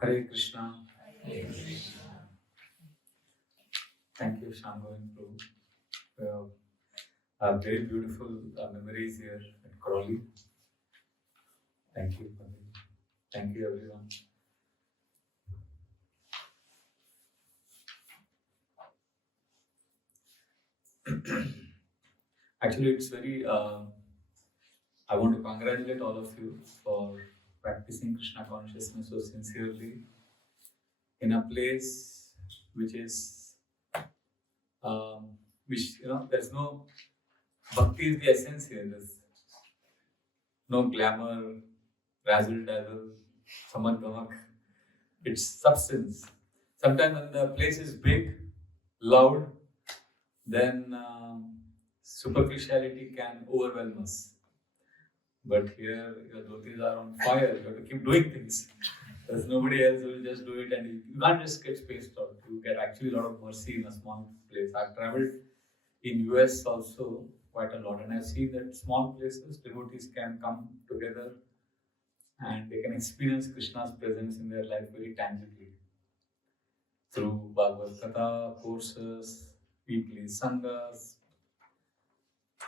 Hare Krishna. Thank you, Shango and Prabhu. We have very beautiful memories here at Crawley. Thank you. Thank you, everyone. Actually, it's very. I want to congratulate all of you for practicing Krishna consciousness so sincerely in a place which is, there's no Bhakti is the essence here. There's no glamour, razzle dazzle, samak damak. It's substance. Sometimes when the place is big, loud, then superficiality can overwhelm us. But here, your dhotis are on fire. You have to keep doing things. There's nobody else who will just do it, and you can't just get spaced out. You get actually a lot of mercy in a small place. I've traveled in US also quite a lot, and I've seen that small places, devotees can come together and they can experience Krishna's presence in their life very tangibly through Bhagavad Gita, courses, weekly sanghas.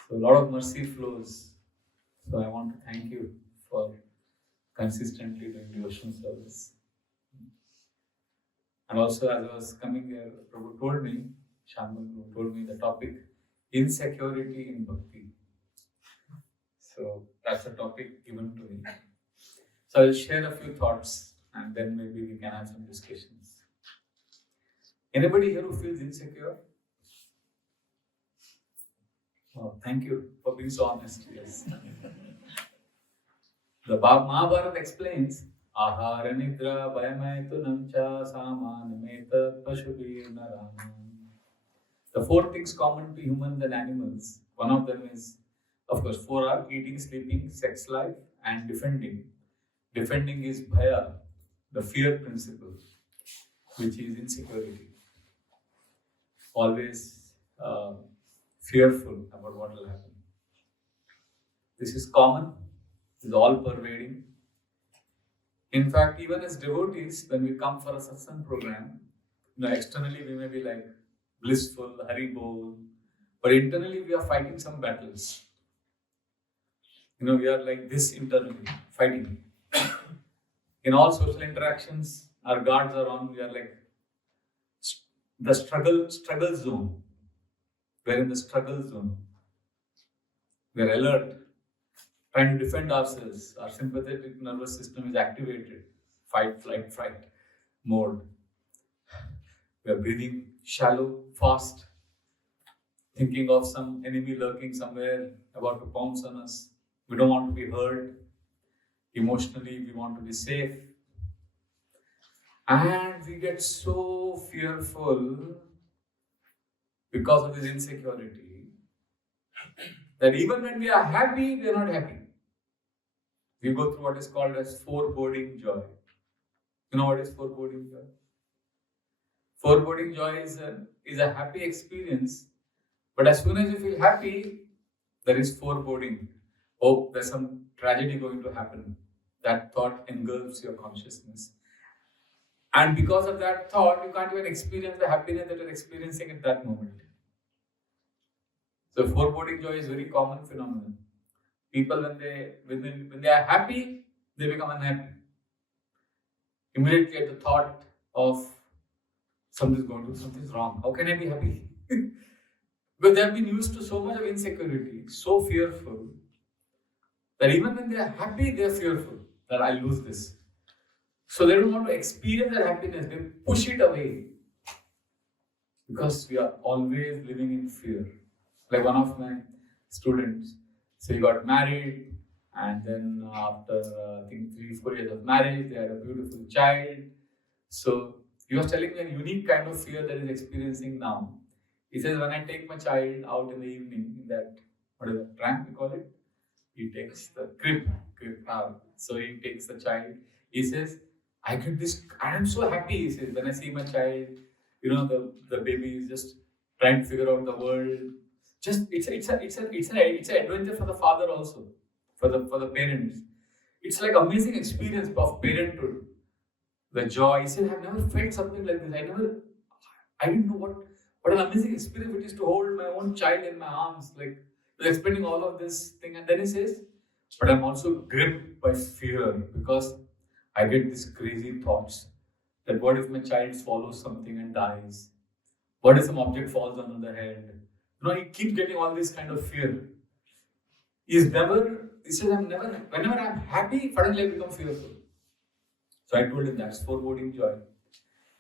So a lot of mercy flows. So I want to thank you for consistently doing devotional service. And also, as I was coming here, Prabhu told me, Shanban told me the topic, insecurity in Bhakti. So that's a topic given to me. So I'll share a few thoughts and then maybe we can have some discussions. Anybody here who feels insecure? Oh, thank you for being so honest. Yes. The Mahabharata explains, Ahara nidra bhayamaitunam cha samanameta pashubhi naranam. The four things common to humans and animals. One of them is, of course, four are eating, sleeping, sex life, and defending. Defending is bhaya, the fear principle, which is insecurity. Always fearful about what will happen. This is common, is all pervading. In fact, even as devotees, when we come for a satsang program, externally we may be like blissful, haribol, but internally we are fighting some battles. We are like this internally, fighting. In all social interactions, our guards are on, we are like the struggle zone. We're in the struggle zone. We're alert, trying to defend ourselves. Our sympathetic nervous system is activated. Fight, flight, fright mode. We are breathing shallow, fast, thinking of some enemy lurking somewhere, about to pounce on us. We don't want to be hurt. Emotionally, we want to be safe. And we get so fearful because of this insecurity that even when we are happy, we are not happy. We go through what is called as foreboding joy. You know what is foreboding joy? Foreboding joy is a happy experience, but as soon as you feel happy, there is foreboding. Oh, there's some tragedy going to happen. That thought engulfs your consciousness. And because of that thought, you can't even experience the happiness that you're experiencing at that moment. So foreboding joy is a very common phenomenon. People, when they are happy, they become unhappy. Immediately at the thought of something's wrong. How can I be happy? Because they have been used to so much of insecurity, so fearful, that even when they are happy, they are fearful that I'll lose this. So they don't want to experience their happiness, they push it away. Because we are always living in fear. Like one of my students, so he got married, and then after I think 3-4 years of marriage, they had a beautiful child. So he was telling me a unique kind of fear that he's experiencing now. He says, when I take my child out in the evening, in that, what is it, tramp we call it? He takes the crib out. So he takes the child. He says, I am so happy, he says, when I see my child, the baby is just trying to figure out the world. It's an adventure for the father also, for the parents. It's like amazing experience of parenthood. the joy. He said, I've never felt something like this. I didn't know what an amazing experience it is to hold my own child in my arms. Like, he was explaining all of this thing. And then he says, but I'm also gripped by fear because I get these crazy thoughts that what if my child swallows something and dies? What if some object falls on the head? He keeps getting all this kind of fear. He says, whenever I'm happy, suddenly I become fearful. So I told him that's foreboding joy.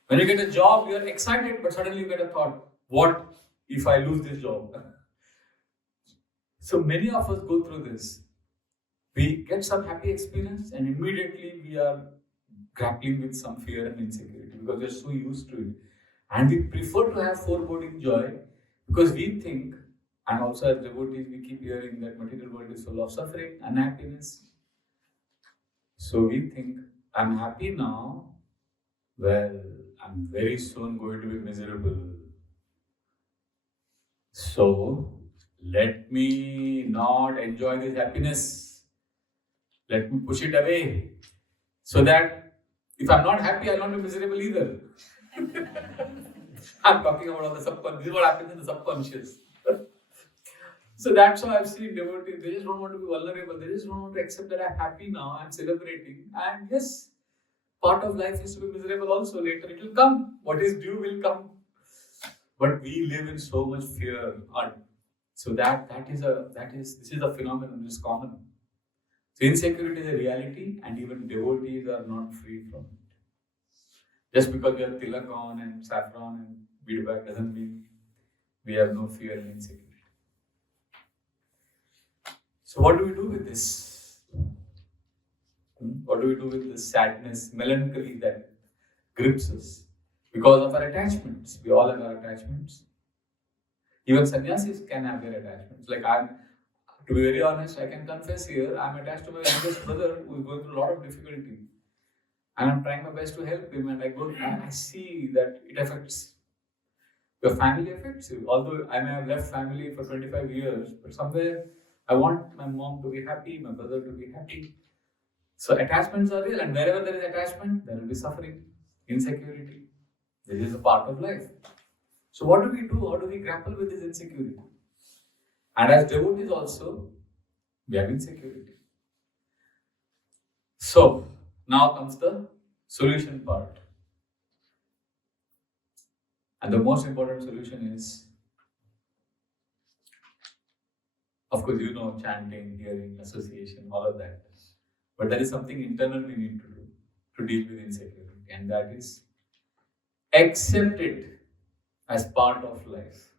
When you get a job, you're excited, but suddenly you get a thought, what if I lose this job? So many of us go through this. We get some happy experience and immediately we are grappling with some fear and insecurity because we're so used to it. And we prefer to have foreboding joy because we think, and also as devotees, we keep hearing that material world is full of suffering, unhappiness. So we think, I'm happy now, well, I'm very soon going to be miserable. So let me not enjoy this happiness. Let me push it away. So that if I'm not happy, I'll not be miserable either. I'm talking about all the subconscious. This is what happens in the subconscious. So that's how I've seen devotees. They just don't want to be vulnerable. They just don't want to accept that I'm happy now. I'm celebrating. And yes, part of life is to be miserable also. Later it will come. What is due will come. But we live in so much fear. So this is a phenomenon which is common. So insecurity is a reality, and even devotees are not free from it. Just because we have tilak on and saffron and beadbag doesn't mean we have no fear and insecurity. So what do we do with this? What do we do with this sadness, melancholy that grips us? Because of our attachments. We all have our attachments. Even sannyasis can have their attachments. Like to be very honest, I can confess here, I'm attached to my youngest brother who is going through a lot of difficulty. And I'm trying my best to help him, and I see that it affects. Your family affects you. Although I may have left family for 25 years, but somewhere I want my mom to be happy, my brother to be happy. So attachments are real, and wherever there is attachment, there will be suffering, insecurity. This is a part of life. So what do we do? How do we grapple with this insecurity? And as devotees also, we have insecurity. So now comes the solution part. And the most important solution is, of course, chanting, hearing, association, all of that. But there is something internal we need to do to deal with insecurity, and that is accept it as part of life.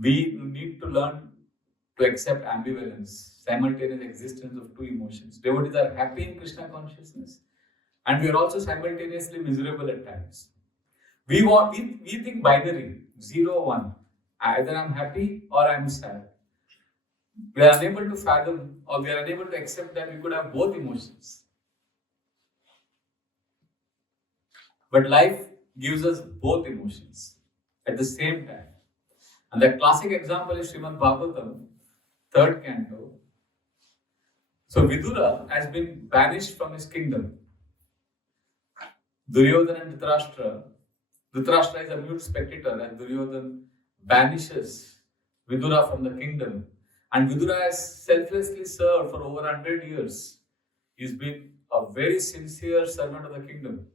We need to learn to accept ambivalence, simultaneous existence of two emotions. Devotees are happy in Krishna consciousness, and we are also simultaneously miserable at times. We think binary, 0, 1. Either I'm happy or I'm sad. We are unable to fathom, or we are unable to accept that we could have both emotions. But life gives us both emotions at the same time. And the classic example is Srimad Bhagavatam, 3rd canto. So Vidura has been banished from his kingdom. Duryodhana and Dhritarashtra is a mute spectator, and Duryodhana banishes Vidura from the kingdom. And Vidura has selflessly served for over 100 years. He's been a very sincere servant of the kingdom.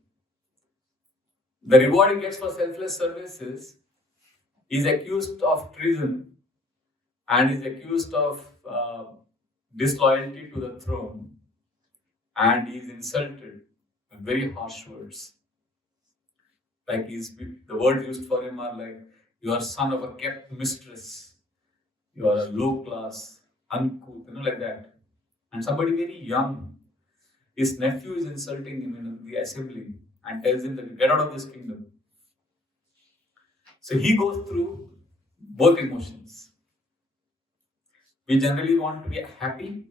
The reward he gets for selfless services, he's accused of treason and is accused of disloyalty to the throne, and he's insulted with very harsh words. Like the words used for him are like, you are son of a kept mistress, you are a low class, uncouth, like that. And somebody very young, his nephew is insulting him in the assembly and tells him that get out of this kingdom. So he goes through both emotions. We generally want to be happy,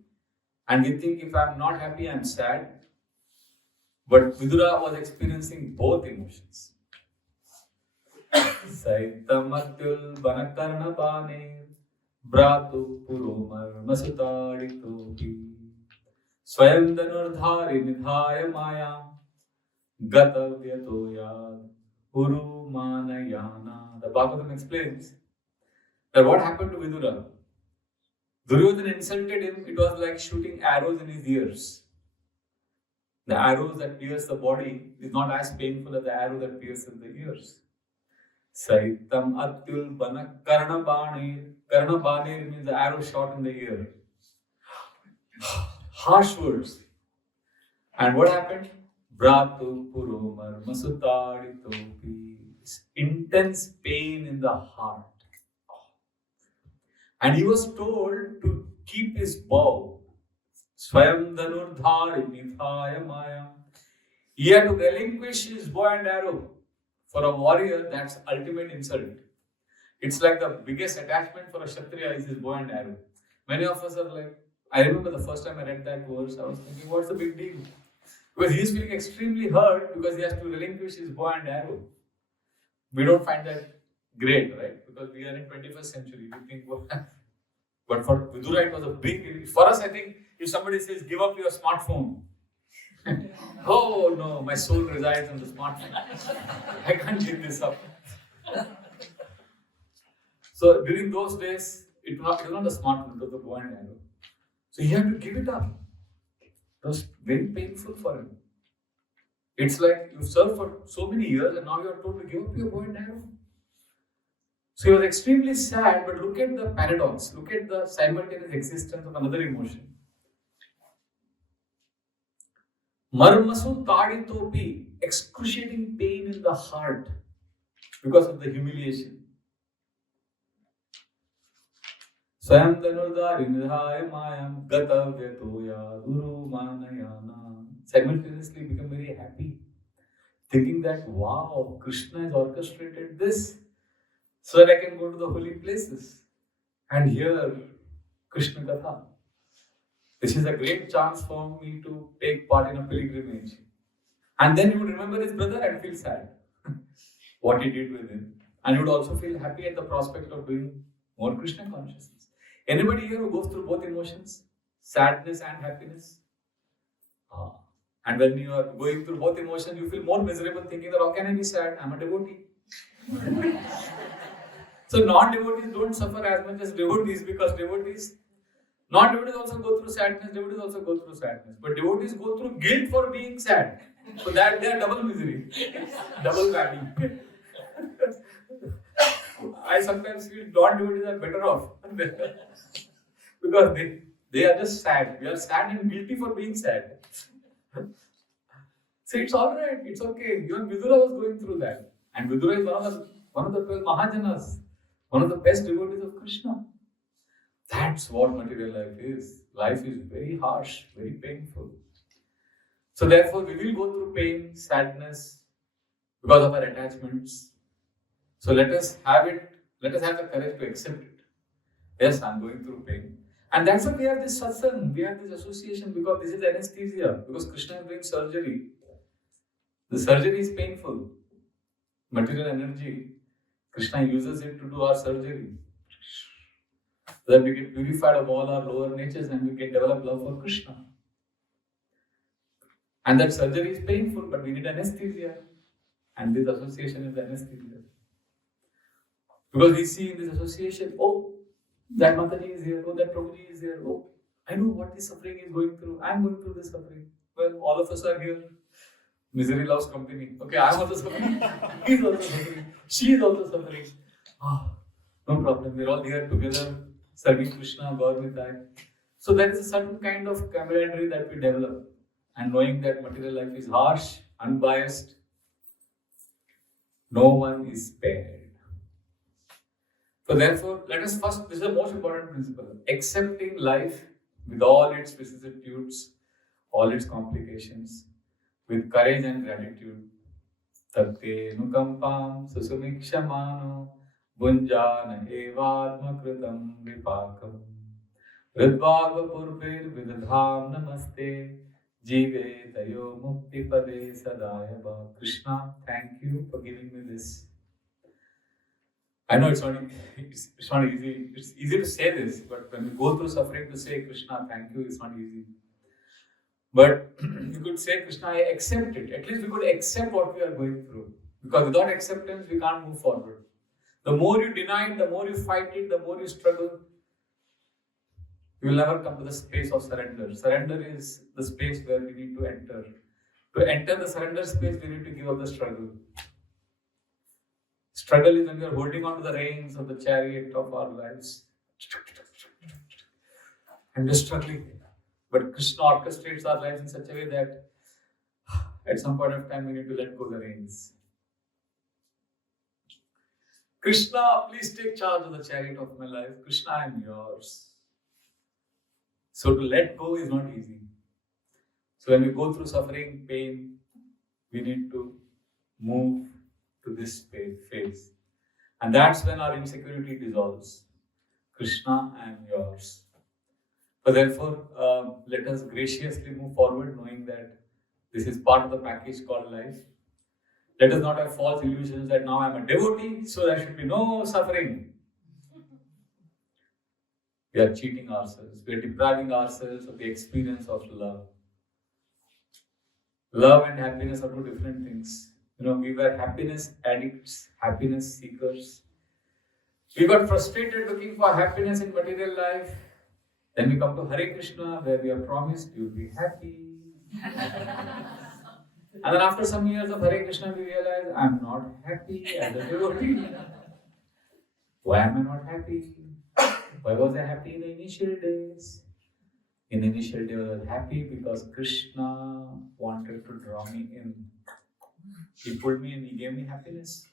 and we think if I'm not happy, I'm sad. But Vidura was experiencing both emotions. Saitamatyul banakarna pane bratu puromar masutaditopi Swayam Dhanurdhari Nidhaya Maya Gatavyato Yad Uru Manayana. The Bhagavatam explains that what happened to Vidura. Duryodhana insulted him, it was like shooting arrows in his ears. The arrows that pierce the body is not as painful as the arrow that pierces the ears. Saitam Atyul Bana Karna Banir. Karna Banir means the arrow shot in the ear. Harsh words. And what happened? Bratu Puromar Masutaditopi. Intense pain in the heart. And he was told to keep his bow. Swayam Dhanurdhari Nithaya Maya. He had to relinquish his bow and arrow. For a warrior, that's ultimate insult. It's like the biggest attachment for a Kshatriya is his bow and arrow. Many of us are like, I remember the first time I read that verse, I was thinking, what's the big deal? Because he is feeling extremely hurt because he has to relinquish his bow and arrow. We don't find that great, right? Because we are in 21st century. We think, well, but for Vidura it was a big, for us I think, if somebody says, give up your smartphone. Oh no, my soul resides on the smartphone. I can't give this up. So during those days, it was not the smartphone, it was the bow and arrow. So he had to give it up. It was very painful for him. It's like you served for so many years and now you are told to give up your bow and arrow. So he was extremely sad, but look at the paradox. Look at the simultaneous existence of another emotion. Marmasu taditopi, excruciating pain in the heart because of the humiliation. Swayam Dhanurdhari Nidhaya Mayam Gatavyatoya Guru Manayana. Simultaneously become very happy, thinking that wow, Krishna has orchestrated this so that I can go to the holy places and hear Krishna Katha. This is a great chance for me to take part in a pilgrimage. And then you would remember his brother and feel sad what he did with him. And you would also feel happy at the prospect of doing more Krishna consciousness. Anybody here who goes through both emotions, sadness and happiness? And when you are going through both emotions, you feel more miserable thinking that how can I be sad? I'm a devotee. So non-devotees don't suffer as much as devotees because non-devotees also go through sadness, devotees also go through sadness. But devotees go through guilt for being sad. So that they are double misery, double whammy. I sometimes feel non-devotees are better off because they are just sad. We are sad and guilty for being sad. So it's alright, it's okay. Even Vidura was going through that. And Vidura is one of the 12 Mahajanas, one of the best devotees of Krishna. That's what material life is. Life is very harsh, very painful. So therefore, we will go through pain, sadness, because of our attachments. So let us have the courage to accept it. Yes, I'm going through pain. And that's why we have this satsang, we have this association, because this is anesthesia, because Krishna is doing surgery. The surgery is painful. Material energy, Krishna uses it to do our surgery. So that we get purified of all our lower natures and we can develop love for Krishna. And that surgery is painful, but we need anesthesia. And this association is anesthesia. Because we see in this association, oh, that Mataji is here, oh, that Prabhuji is here, oh, I know what this suffering is going through. I am going through this suffering. Well, all of us are here. Misery loves company. Okay, I am also suffering. He is also suffering. She is also suffering. No problem. We are all here together, serving Krishna, God with that. So there is a certain kind of camaraderie that we develop. And knowing that material life is harsh, unbiased, no one is spared. So therefore, let us first, this is the most important principle, accepting life with all its vicissitudes, all its complications, with courage and gratitude. Tatte nukampam susumikshamano bunjana evatma kritam vipakam ridvagva purvir vidadham namaste jive tayo mukti pade sadayava. Krishna, thank you for giving me this. I know it's not easy. It's easy to say this, but when we go through suffering to say Krishna, thank you, it's not easy. But you could say, Krishna, I accept it. At least we could accept what we are going through. Because without acceptance, we can't move forward. The more you deny it, the more you fight it, the more you struggle, you will never come to the space of surrender. Surrender is the space where we need to enter. To enter the surrender space, we need to give up the struggle. Struggle is when we are holding on to the reins of the chariot of our lives. And we're struggling. But Krishna orchestrates our lives in such a way that at some point of time we need to let go the reins. Krishna, please take charge of the chariot of my life. Krishna, I am yours. So to let go is not easy. So when we go through suffering, pain, we need to move to this phase. And that's when our insecurity dissolves. Krishna, I am yours. So therefore, let us graciously move forward knowing that this is part of the package called life. Let us not have false illusions that now I am a devotee, so there should be no suffering. We are cheating ourselves. We are depriving ourselves of the experience of love. Love and happiness are two different things. We were happiness addicts, happiness seekers. We got frustrated looking for happiness in material life. Then we come to Hare Krishna, where we are promised you'll be happy. And then after some years of Hare Krishna, we realize I'm not happy as a devotee. Why am I not happy? Why was I happy in the initial days? In the initial days, I was happy because Krishna wanted to draw me in. He pulled me in, he gave me happiness.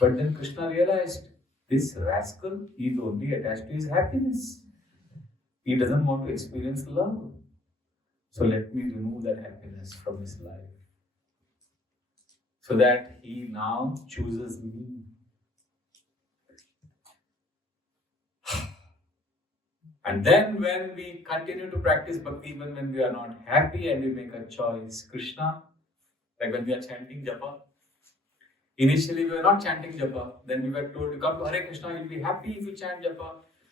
But then Krishna realized this rascal is only attached to his happiness. He doesn't want to experience love. So let me remove that happiness from his life. So that he now chooses me. And then when we continue to practice Bhakti, even when we are not happy and we make a choice, Krishna, like when we are chanting Japa, initially we were not chanting Japa, then we were told, you come to Hare Krishna, you'll be happy if you chant Japa.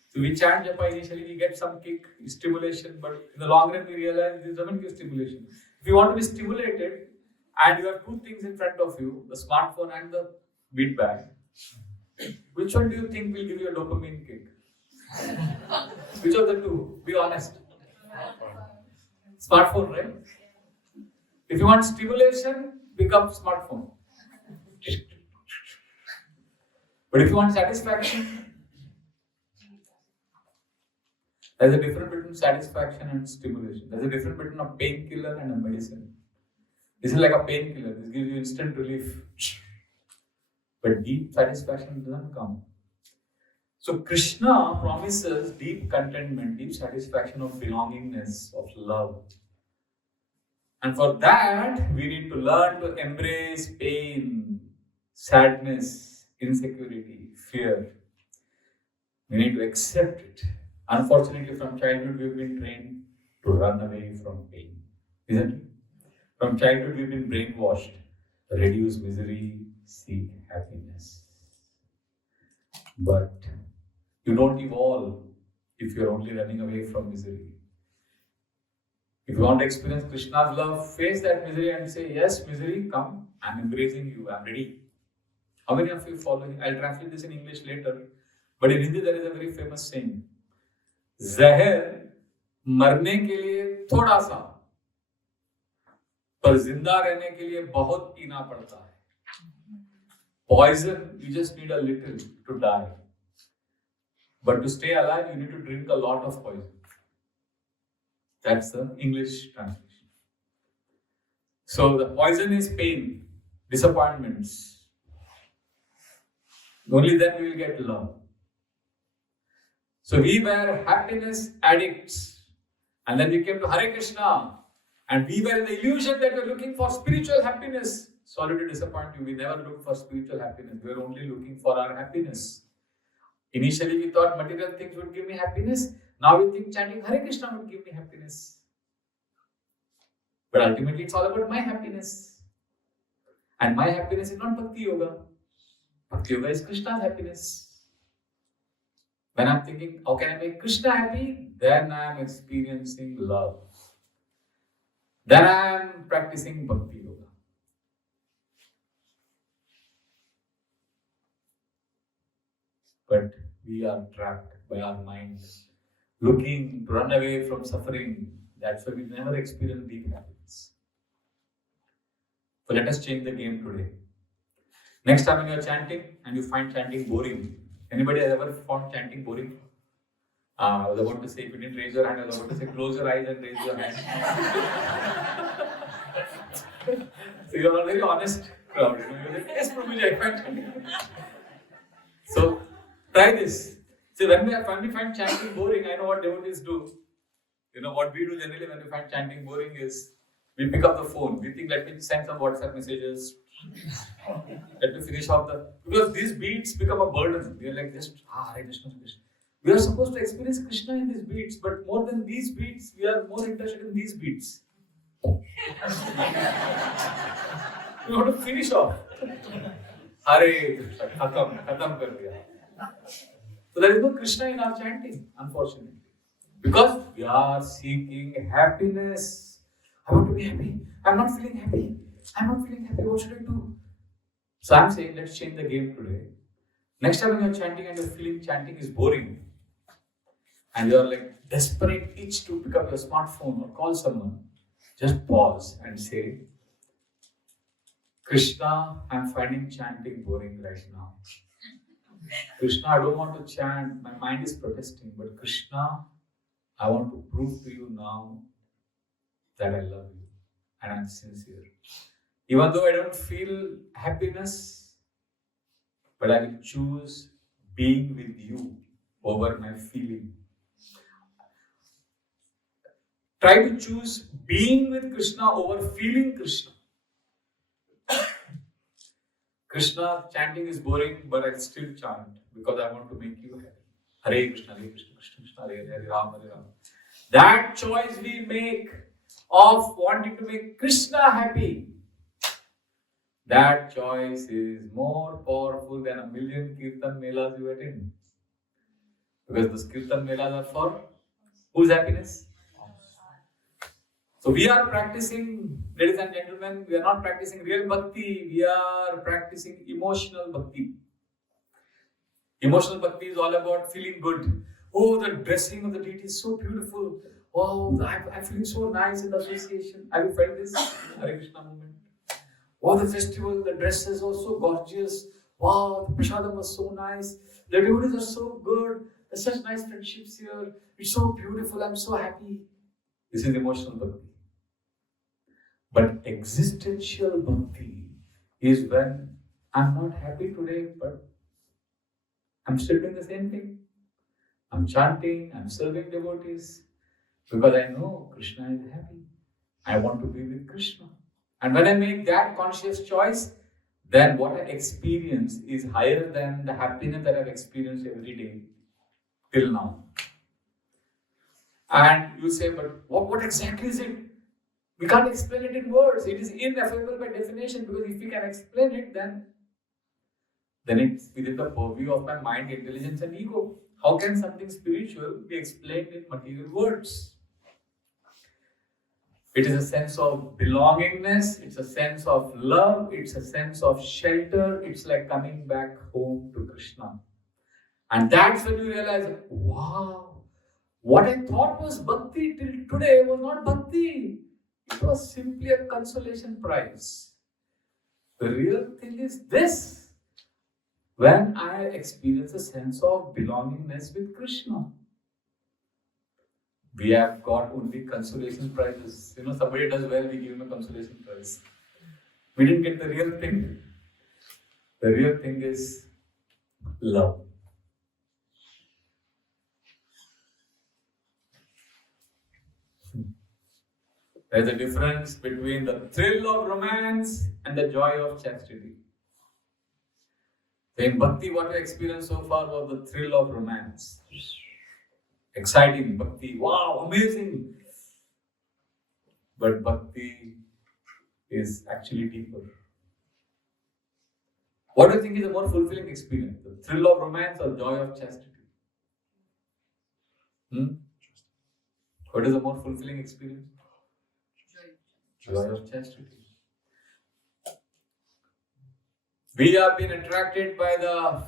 So we chant Japa, initially we get some kick, stimulation, but in the long run we realize this doesn't give stimulation. If you want to be stimulated and you have two things in front of you, the smartphone and the beat bag, which one do you think will give you a dopamine kick? Which of the two? Be honest. Smartphone, right? If you want stimulation, pick up smartphone. But if you want satisfaction, there's a difference between satisfaction and stimulation. There's a difference between a painkiller and a medicine. This is like a painkiller. This gives you instant relief. But deep satisfaction doesn't come. So Krishna promises deep contentment, deep satisfaction of belongingness, of love. And for that, we need to learn to embrace pain, sadness, insecurity, fear. We need to accept it. Unfortunately, from childhood, we've been trained to run away from pain. Isn't it? From childhood, we've been brainwashed. Reduce misery, seek happiness. But you don't evolve if you're only running away from misery. If you want to experience Krishna's love, face that misery and say, yes, misery, come, I'm embracing you, I'm ready. How many of you follow? I'll translate this in English later. But in Hindi, there is a very famous saying. जहर मरने के लिए थोड़ा सा, पर जिंदा रहने के लिए बहुत पीना पड़ता है. Poison, you just need a little to die. But to stay alive, you need to drink a lot of poison. That's the English translation. So the poison is pain, disappointments. Only then we will get love. So we were happiness addicts. And then we came to Hare Krishna. And we were in the illusion that we were looking for spiritual happiness. Sorry to disappoint you, we never looked for spiritual happiness. We were only looking for our happiness. Initially we thought material things would give me happiness. Now we think chanting Hare Krishna would give me happiness. But ultimately it's all about my happiness. And my happiness is not Bhakti Yoga. Bhakti Yoga is Krishna's happiness. When I'm thinking, how can I make Krishna happy? Then I am experiencing love. then I am practicing Bhakti Yoga. But we are trapped by our minds, looking to run away from suffering. That's why we never experience deep happiness. So let us change the game today. Next time when you are chanting and you find chanting boring, anybody has ever found chanting boring? I was about to say, if you didn't raise your hand, I was about to say, close your eyes and raise your hand. So you are a very honest crowd. You're like, yes, Prabhuji, I find chanting. So try this. See, when we find chanting boring, I know what devotees do. You know what we do generally when we find chanting boring is we pick up the phone. We think, let me send some WhatsApp messages. Let me finish off because these beats become a burden. We are like just Hare Krishna, Krishna. We are supposed to experience Krishna in these beats, but more than these beats, we are more interested in these beats. We want to finish off. Hare Krishna, khatam kar diya. So there is no Krishna in our chanting, unfortunately. Because we are seeking happiness. I want to be happy. I'm not feeling happy. I'm not feeling happy. What should I do? So I'm saying, let's change the game today. Next time when you're chanting and you're feeling chanting is boring, and you're like desperate itch to pick up your smartphone or call someone, just pause and say, Krishna, I'm finding chanting boring right now. Krishna, I don't want to chant. My mind is protesting. But Krishna, I want to prove to you now that I love you and I'm sincere. Even though I don't feel happiness, but I will choose being with you over my feeling. Try to choose being with Krishna over feeling Krishna. Krishna, chanting is boring, but I still chant because I want to make you happy. Hare Krishna, Hare Krishna, Krishna Krishna, Hare Hare, Ram Hare Ram. That choice we make of wanting to make Krishna happy, that choice is more powerful than a million Kirtan Melas you attend. Because those Kirtan Melas are for whose happiness? So we are practicing, ladies and gentlemen, we are not practicing real bhakti, we are practicing emotional bhakti. Emotional bhakti is all about feeling good. Oh, the dressing of the deity is so beautiful. Oh, I'm feeling so nice in the association. Have you felt this Hare Krishna movement? Oh, the festival, the dresses are so gorgeous. Wow, the prasadam was so nice. The devotees are so good. There's such nice friendships here. It's so beautiful. I'm so happy. This is emotional bhakti. But existential bhakti is when I'm not happy today, but I'm still doing the same thing. I'm chanting, I'm serving devotees because I know Krishna is happy. I want to be with Krishna. And when I make that conscious choice, then what I experience is higher than the happiness that I've experienced every day till now. And you say, but what exactly is it? We can't explain it in words. It is ineffable by definition because if we can explain it, then it's within the purview of my mind, intelligence, and ego. How can something spiritual be explained in material words? It is a sense of belongingness, it's a sense of love, it's a sense of shelter, it's like coming back home to Krishna. And that's when you realize, wow, what I thought was bhakti till today was not bhakti. It was simply a consolation prize. The real thing is this. When I experience a sense of belongingness with Krishna. We have got only consolation prizes. You know, somebody does well, we give him a consolation prize. We didn't get the real thing. The real thing is love. There's a difference between the thrill of romance and the joy of chastity. In Bhakti, what we experienced so far was the thrill of romance. Exciting Bhakti, wow, amazing. But Bhakti is actually deeper. What do you think is a more fulfilling experience? The thrill of romance or joy of chastity? What is a more fulfilling experience? Joy of chastity. We have been attracted by the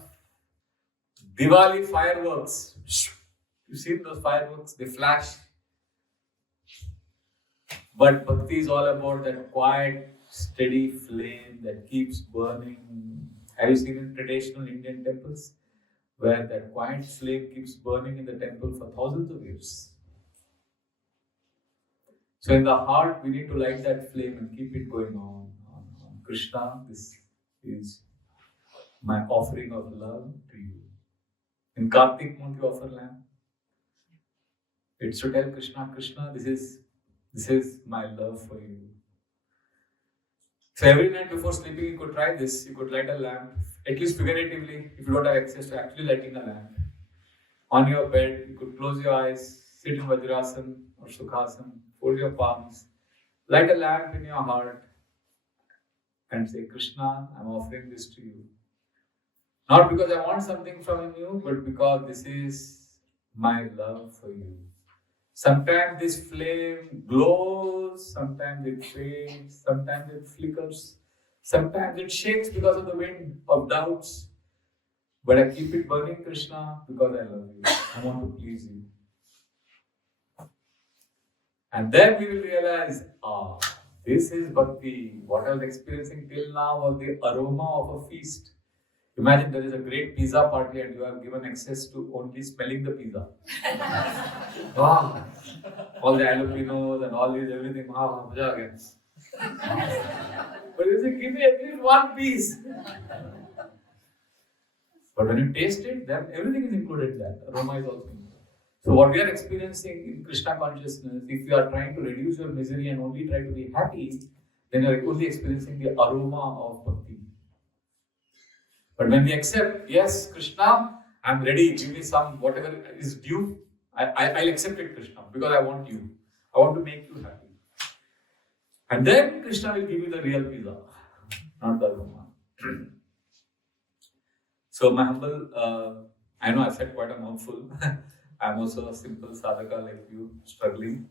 Diwali fireworks. You see those fireworks? They flash. But Bhakti is all about that quiet, steady flame that keeps burning. Have you seen in traditional Indian temples? Where that quiet flame keeps burning in the temple for thousands of years. So in the heart, we need to light that flame and keep it going on. Krishna, this is my offering of love to you. In Kartik, won't you offer lamp? It's to tell Krishna, Krishna, this is my love for you. So every night before sleeping, you could try this. You could light a lamp, at least figuratively, if you don't have access to actually lighting a lamp. On your bed, you could close your eyes, sit in Vajrasana or Sukhasana, fold your palms, light a lamp in your heart, and say, Krishna, I'm offering this to you. Not because I want something from you, but because this is my love for you. Sometimes this flame glows, sometimes it fades, sometimes it flickers, sometimes it shakes because of the wind of doubts. But I keep it burning, Krishna, because I love you. I want to please you. And then we will realize, this is Bhakti. What I was experiencing till now was the aroma of a feast. Imagine there is a great pizza party and you are given access to only smelling the pizza. All the jalapenos and all these everything. But you say, give me at least one piece. But when you taste it, then everything is included in that. Aroma is also included. So what we are experiencing in Krishna consciousness, if you are trying to reduce your misery and only try to be happy, then you are only experiencing the aroma of Bhakti. But when we accept, yes, Krishna, I'm ready, give me some, whatever is due, I'll accept it, Krishna, because I want you. I want to make you happy. And then Krishna will give you the real pizza, not the aroma. So my humble, I know I said quite a mouthful. I'm also a simple sadhaka like you, struggling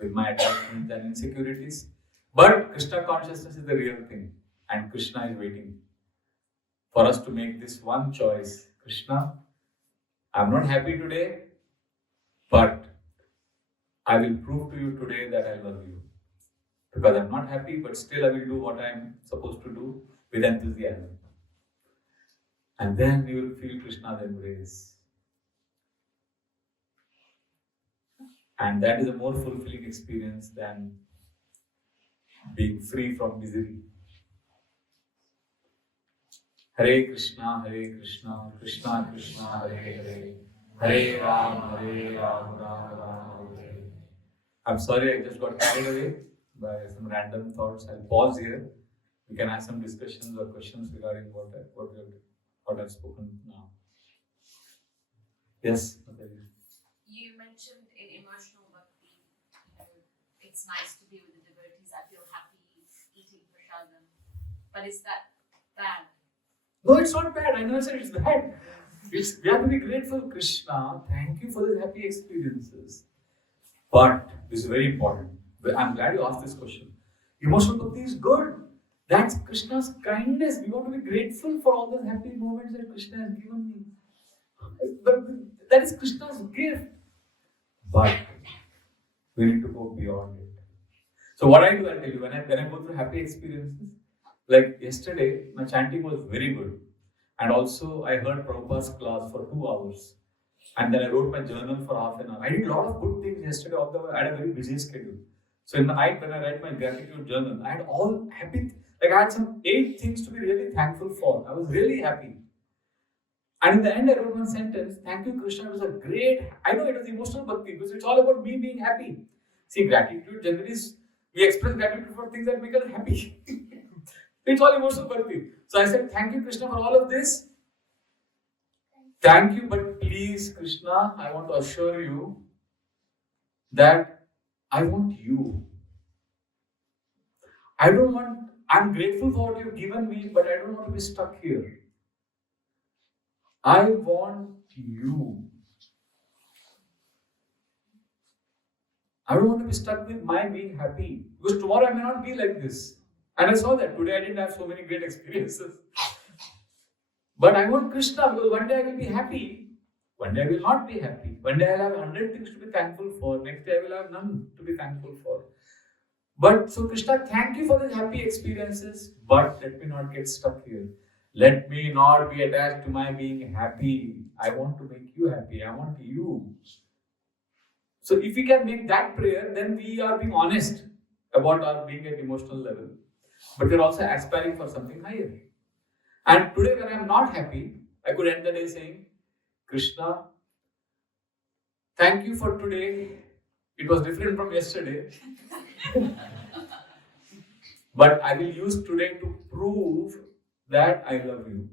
with my attachments and insecurities. But Krishna consciousness is the real thing. And Krishna is waiting for us to make this one choice. Krishna, I'm not happy today, but I will prove to you today that I love you. Because I'm not happy, but still I will do what I'm supposed to do with enthusiasm. And then you will feel Krishna's embrace. And that is a more fulfilling experience than being free from misery. Hare Krishna, Krishna Krishna, Hare Hare, Hare Ram, Ram Ram, Hare. I'm sorry, I just got carried away by some random thoughts. I'll pause here. We can have some discussions or questions regarding what I've spoken now. Yes, you mentioned in emotional bhakti, it's nice to be with the devotees. I feel happy eating prasadam. But is that bad? No, it's not bad. I never said it's bad. We have to be grateful, Krishna. Thank you for these happy experiences. But this is very important. I'm glad you asked this question. Emotional bhakti is good. That's Krishna's kindness. We want to be grateful for all those happy moments that Krishna has given me. That is Krishna's gift. But we need to go beyond it. So what I do, I'll tell you, when I go through happy experiences, like yesterday, my chanting was very good. And also, I heard Prabhupada's class for 2 hours. And then I wrote my journal for half an hour. I did a lot of good things yesterday, although I had a very busy schedule. So in the night, when I write my gratitude journal, I had all happy, I had some 8 things to be really thankful for. I was really happy. And in the end, I wrote one sentence, thank you, Krishna, it was a great, I know it was emotional bhakti, because it's all about me being happy. See, gratitude generally is, we express gratitude for things that make us happy. It's all emotional bhakti. So I said, thank you, Krishna, for all of this. Thank you, but please, Krishna, I want to assure you that I want you. I'm grateful for what you've given me, but I don't want to be stuck here. I want you. I don't want to be stuck with my being happy. Because tomorrow I may not be like this. And I saw that. Today I didn't have so many great experiences. But I want Krishna because one day I will be happy. One day I will not be happy. One day I will have 100 things to be thankful for. Next day I will have none to be thankful for. But so Krishna, thank you for these happy experiences. But let me not get stuck here. Let me not be attached to my being happy. I want to make you happy. I want you. So if we can make that prayer, then we are being honest about our being at emotional level. But we're also aspiring for something higher. And today when I'm not happy, I could end the day saying, Krishna, thank you for today. It was different from yesterday. But I will use today to prove that I love you.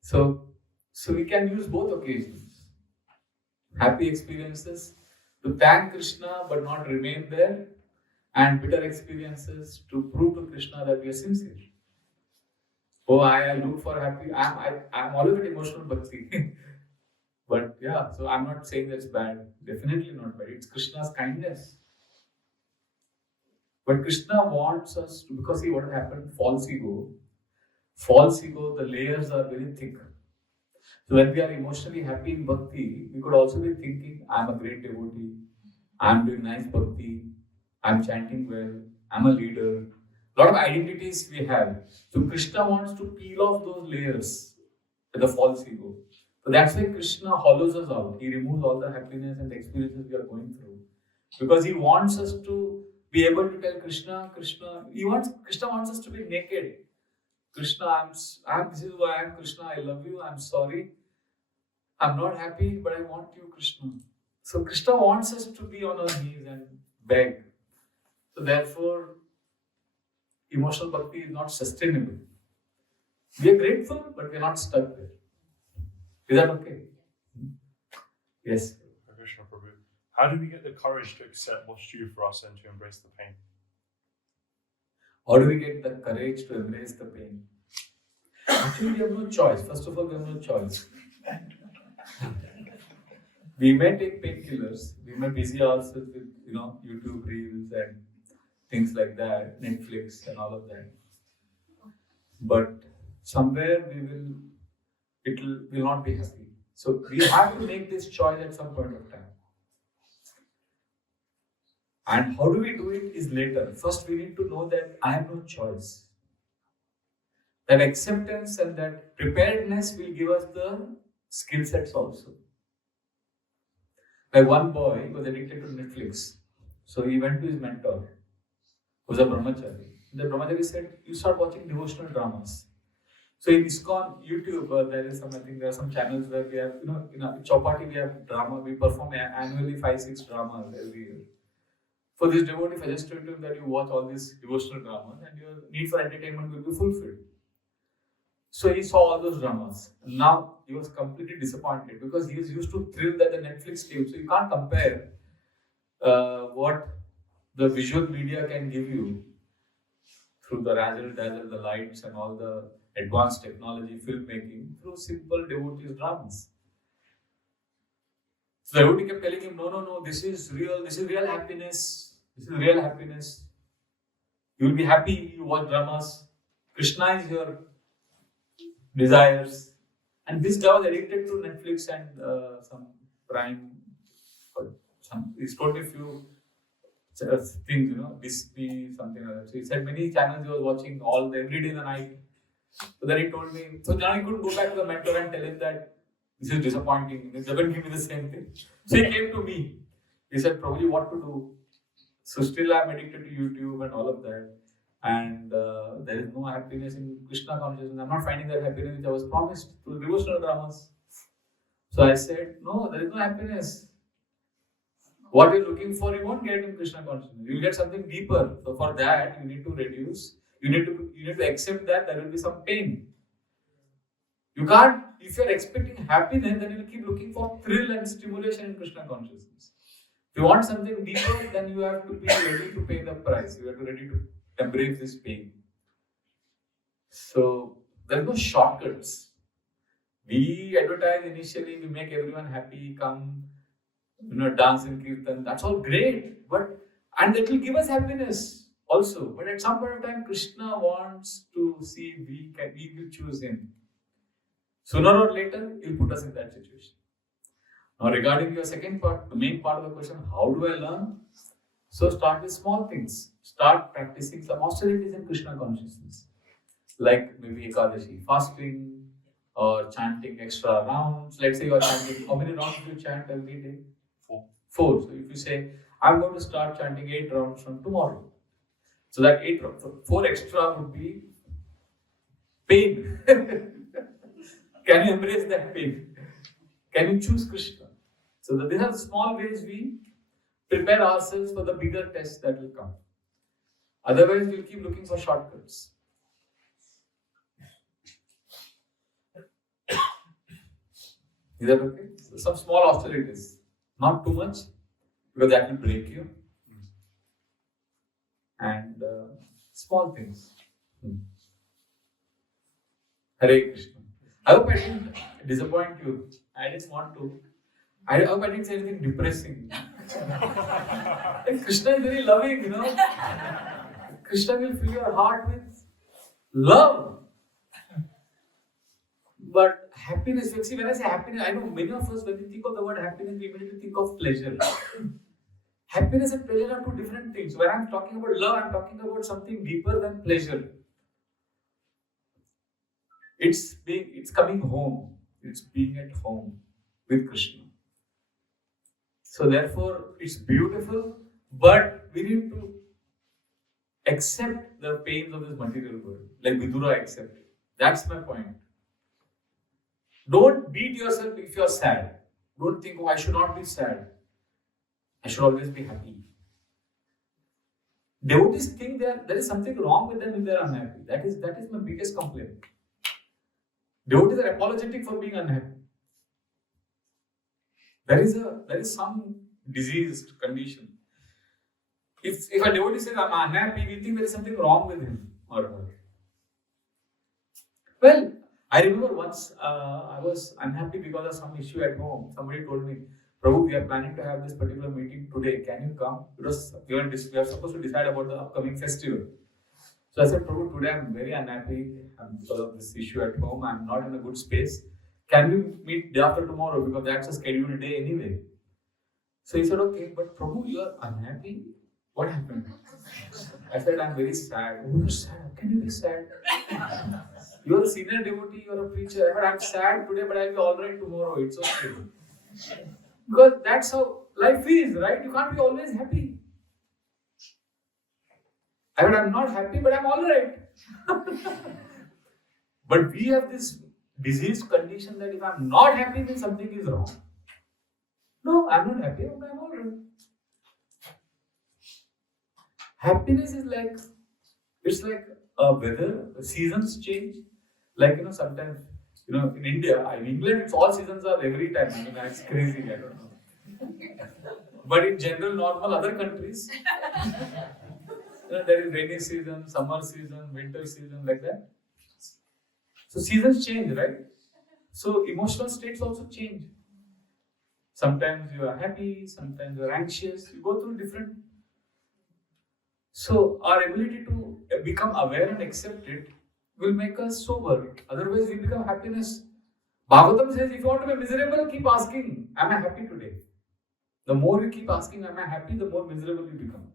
So we can use both occasions. Happy experiences to thank Krishna but not remain there, and bitter experiences to prove to Krishna that we are sincere. Oh, I look for happy. I'm all about emotional bhakti. But yeah, so I'm not saying that's bad. Definitely not bad. It's Krishna's kindness. But Krishna wants us to, because see what happened, false ego, the layers are very thick. So when we are emotionally happy in bhakti, we could also be thinking, I'm a great devotee, I'm doing nice bhakti, I'm chanting well, I'm a leader. A lot of identities we have. So Krishna wants to peel off those layers with the false ego. So that's why Krishna hollows us out. He removes all the happiness and the experiences we are going through. Because he wants us to be able to tell Krishna, Krishna wants us to be naked. Krishna, this is who I am. Krishna, I love you. I'm sorry. I'm not happy, but I want you, Krishna. So Krishna wants us to be on our knees and beg. So therefore, emotional bhakti is not sustainable. We are grateful, but we are not stuck there. Is that okay? Yes. Krishna Prabhu, how do we get the courage to accept what's due for us and to embrace the pain? How do we get the courage to embrace the pain? Actually, we have no choice. First of all, we have no choice. We may take painkillers. We may busy ourselves with YouTube reels and things like that, Netflix and all of that. But somewhere it will not be happy. So we have to make this choice at some point of time. And how do we do it is later. First, we need to know that I have no choice. That acceptance and that preparedness will give us the skill sets also. Like one boy was addicted to Netflix. So he went to his mentor, who was a brahmachari. The brahmachari said, you start watching devotional dramas. So in ISKCON YouTube, there are some channels where we have, in Chowpatty we have drama, we perform annually 5-6 dramas every year. For this devotee suggested to him that you watch all these devotional dramas and your need for entertainment will be fulfilled. So he saw all those dramas. Now he was completely disappointed because he was used to thrill that the Netflix gave. So you can't compare what the visual media can give you through the razzle-dazzle, the lights and all the advanced technology, filmmaking, through simple devotees' dramas. So the devotee kept telling him, no, this is real happiness. This is real happiness. You will be happy, you watch dramas. Krishna is your desires. And this guy was addicted to Netflix and some Prime. He's told me a few things, Disney, something like that. So he said many channels he was watching every day in the night. So then he told me, so now he couldn't go back to the mentor and tell him that this is disappointing. He doesn't give me the same thing. So he came to me. He said, probably what to do. So still I'm addicted to YouTube and all of that. And there is no happiness in Krishna consciousness. I'm not finding that happiness which I was promised through devotional dramas. So I said, no, there is no happiness. What you're looking for, you won't get in Krishna consciousness. You'll get something deeper. So for that, you need to reduce. You need to accept that there will be some pain. You can't, if you're expecting happiness, then you'll keep looking for thrill and stimulation in Krishna consciousness. If you want something deeper, then you have to be ready to pay the price. You have to be ready to embrace this pain. So there are no shortcuts. We advertise initially, we make everyone happy, come, dance in kirtan, that's all great, and that will give us happiness also. But at some point of time, Krishna wants to see we will choose him. Sooner or later, he'll put us in that situation. Now, regarding your second part, the main part of the question, how do I learn? So start with small things. Start practicing some austerities in Krishna consciousness, like maybe Ekadashi, fasting, or chanting extra rounds. Let's say you are chanting, how many rounds do you chant every day? 4. 4. So if you say, I'm going to start chanting 8 rounds from tomorrow. So that 8 rounds, so 4 extra would be pain. Can you embrace that pain? Can you choose Krishna? So these are small ways we prepare ourselves for the bigger tests that will come. Otherwise, we'll keep looking for shortcuts. Is that okay? So some small austerities, not too much, because that will break you. And small things. Hare Krishna. I hope I didn't disappoint you. I didn't want to. I hope I didn't say anything depressing. Krishna is very loving, Krishna will fill your heart with love. But happiness, see, when I say happiness, I know many of us, when we think of the word happiness, we immediately think of pleasure. Happiness and pleasure are two different things. When I'm talking about love, I'm talking about something deeper than pleasure. It's coming home. It's being at home with Krishna. So therefore, it's beautiful, but we need to accept the pains of this material world, like Vidura accepted. That's my point. Don't beat yourself if you're sad. Don't think, I should not be sad. I should always be happy. Devotees think there is something wrong with them if they're unhappy. That is my biggest complaint. Devotees are apologetic for being unhappy. There is some diseased condition. If a devotee says, I'm unhappy, we think there is something wrong with him or her. Well, I remember once I was unhappy because of some issue at home. Somebody told me, Prabhu, we are planning to have this particular meeting today. Can you come? Because we are supposed to decide about the upcoming festival. So I said, Prabhu, today I'm very unhappy because of this issue at home. I'm not in a good space. Can we meet day after tomorrow? Because that's a scheduled day anyway. So he said, okay, but Prabhu, you are unhappy? What happened? I said, I'm very sad. Oh, you're sad. How can you be sad? You're a senior devotee, you're a preacher. I said, I'm sad today, but I'll be alright tomorrow. It's okay. Because that's how life is, right? You can't be always happy. I said, I'm not happy, but I'm alright. But we have this diseased condition that if I'm not happy, then something is wrong. No, I'm not happy, but I'm alright. Happiness is like, it's like a weather, seasons change. Like, sometimes, in India, in England, it's all seasons are every time. That's crazy, I don't know. But in general, normal other countries, there is rainy season, summer season, winter season, like that. So seasons change, right? So emotional states also change. Sometimes you are happy, sometimes you are anxious. You go through different. So our ability to become aware and accept it will make us sober. Otherwise, we become happiness. Bhagavatam says, if you want to be miserable, keep asking, am I happy today? The more you keep asking, am I happy, the more miserable you become.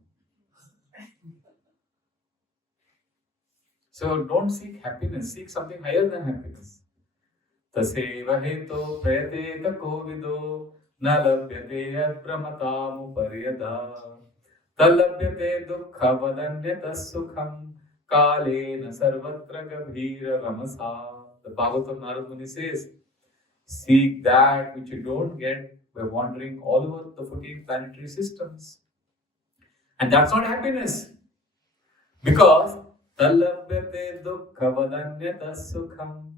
So don't seek happiness, seek something higher than happiness. Taseva heto prayate kovido na labhyate yad brahmatamu paryada talabhyate dukkha vadanyata sukham kalena sarvatra gabhira ramasa. The Bhagavatam Narad Muni says, seek that which you don't get by wandering all over the 14 planetary systems. And that's not happiness. Because talabhyate dukkha vadanyata sukham.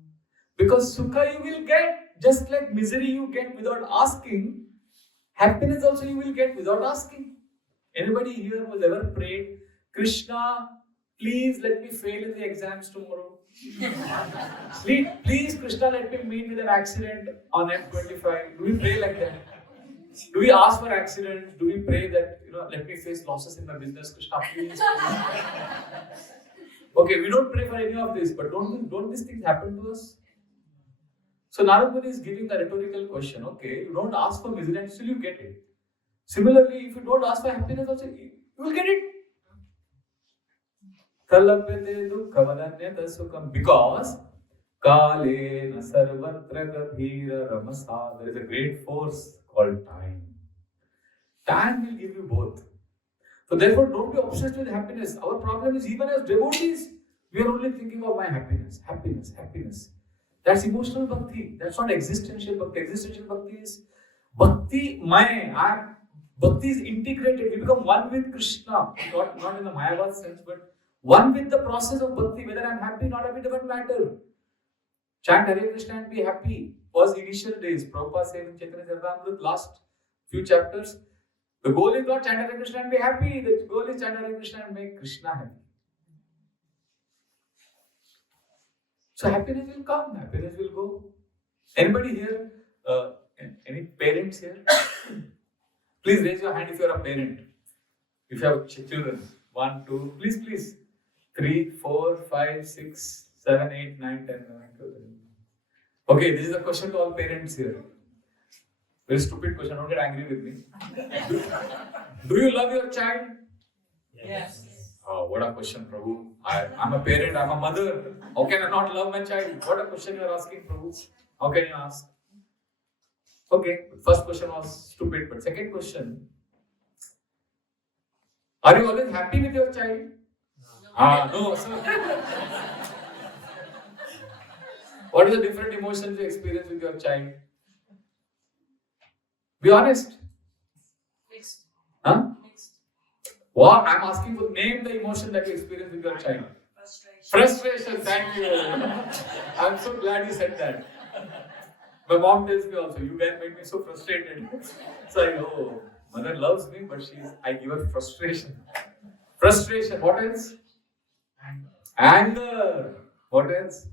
Because sukha you will get, just like misery you get without asking, happiness also you will get without asking. Anybody here who has ever prayed, Krishna, please let me fail in the exams tomorrow. Please, Krishna, let me meet with an accident on M25. Do we pray like that? Do we ask for accidents? Do we pray that, let me face losses in my business, Krishna, please? Okay, we don't pray for any of this, but don't these things happen to us? So Narad Muni is giving a rhetorical question. Okay, you don't ask for misery and still you get it. Similarly, if you don't ask for happiness also, you will get it. Because Kalena sarvatra gabhira ramasa. There is a great force called time. Time will give you both. So therefore, don't be obsessed with happiness. Our problem is even as devotees, we are only thinking of my happiness, happiness, happiness. That's emotional bhakti. That's not existential bhakti. Existential bhakti is bhakti maya. Bhakti is integrated. We become one with Krishna. Not in the Mayavad sense, but one with the process of bhakti. Whether I'm happy, not happy, doesn't matter. Chant Hare Krishna and be happy was initial days. Prabhupada said in Chaitanya Charitamrita, last few chapters, the goal is not chant Hare Krishna and be happy. The goal is chant Hare Krishna and make Krishna happy. So happiness will come, happiness will go. Anybody here? Any parents here? Please raise your hand if you are a parent. If you have children. 1, 2, please. 3, 4, 5, 6, 7, 8, 9, 10, 11, 12. Okay, this is a question to all parents here. Very stupid question, don't get angry with me. Do you love your child? Yes. Oh, what a question, Prabhu. I'm a parent, I'm a mother. How can I not love my child? What a question you are asking, Prabhu. How can you ask? Okay, first question was stupid, but second question. Are you always happy with your child? No, sir. What are the different emotions you experience with your child? Be honest. Mixed. Huh? Mixed. What? I'm asking for name the emotion that you experience with your child. Frustration, thank you. I'm so glad you said that. My mom tells me also, you guys made me so frustrated. So I know, mother loves me, but I give her frustration. Frustration, what else? Anger. What else?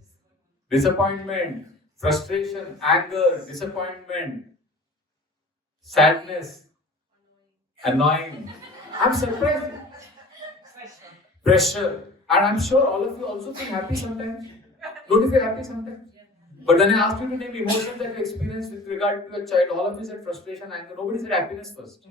Disappointment. Frustration, anger, disappointment, sadness, annoying. I'm surprised. Pressure. And I'm sure all of you also feel happy sometimes. Don't you feel happy sometimes? But then I asked you to name emotions that you experience with regard to your child. All of you said frustration, anger. Nobody said happiness first.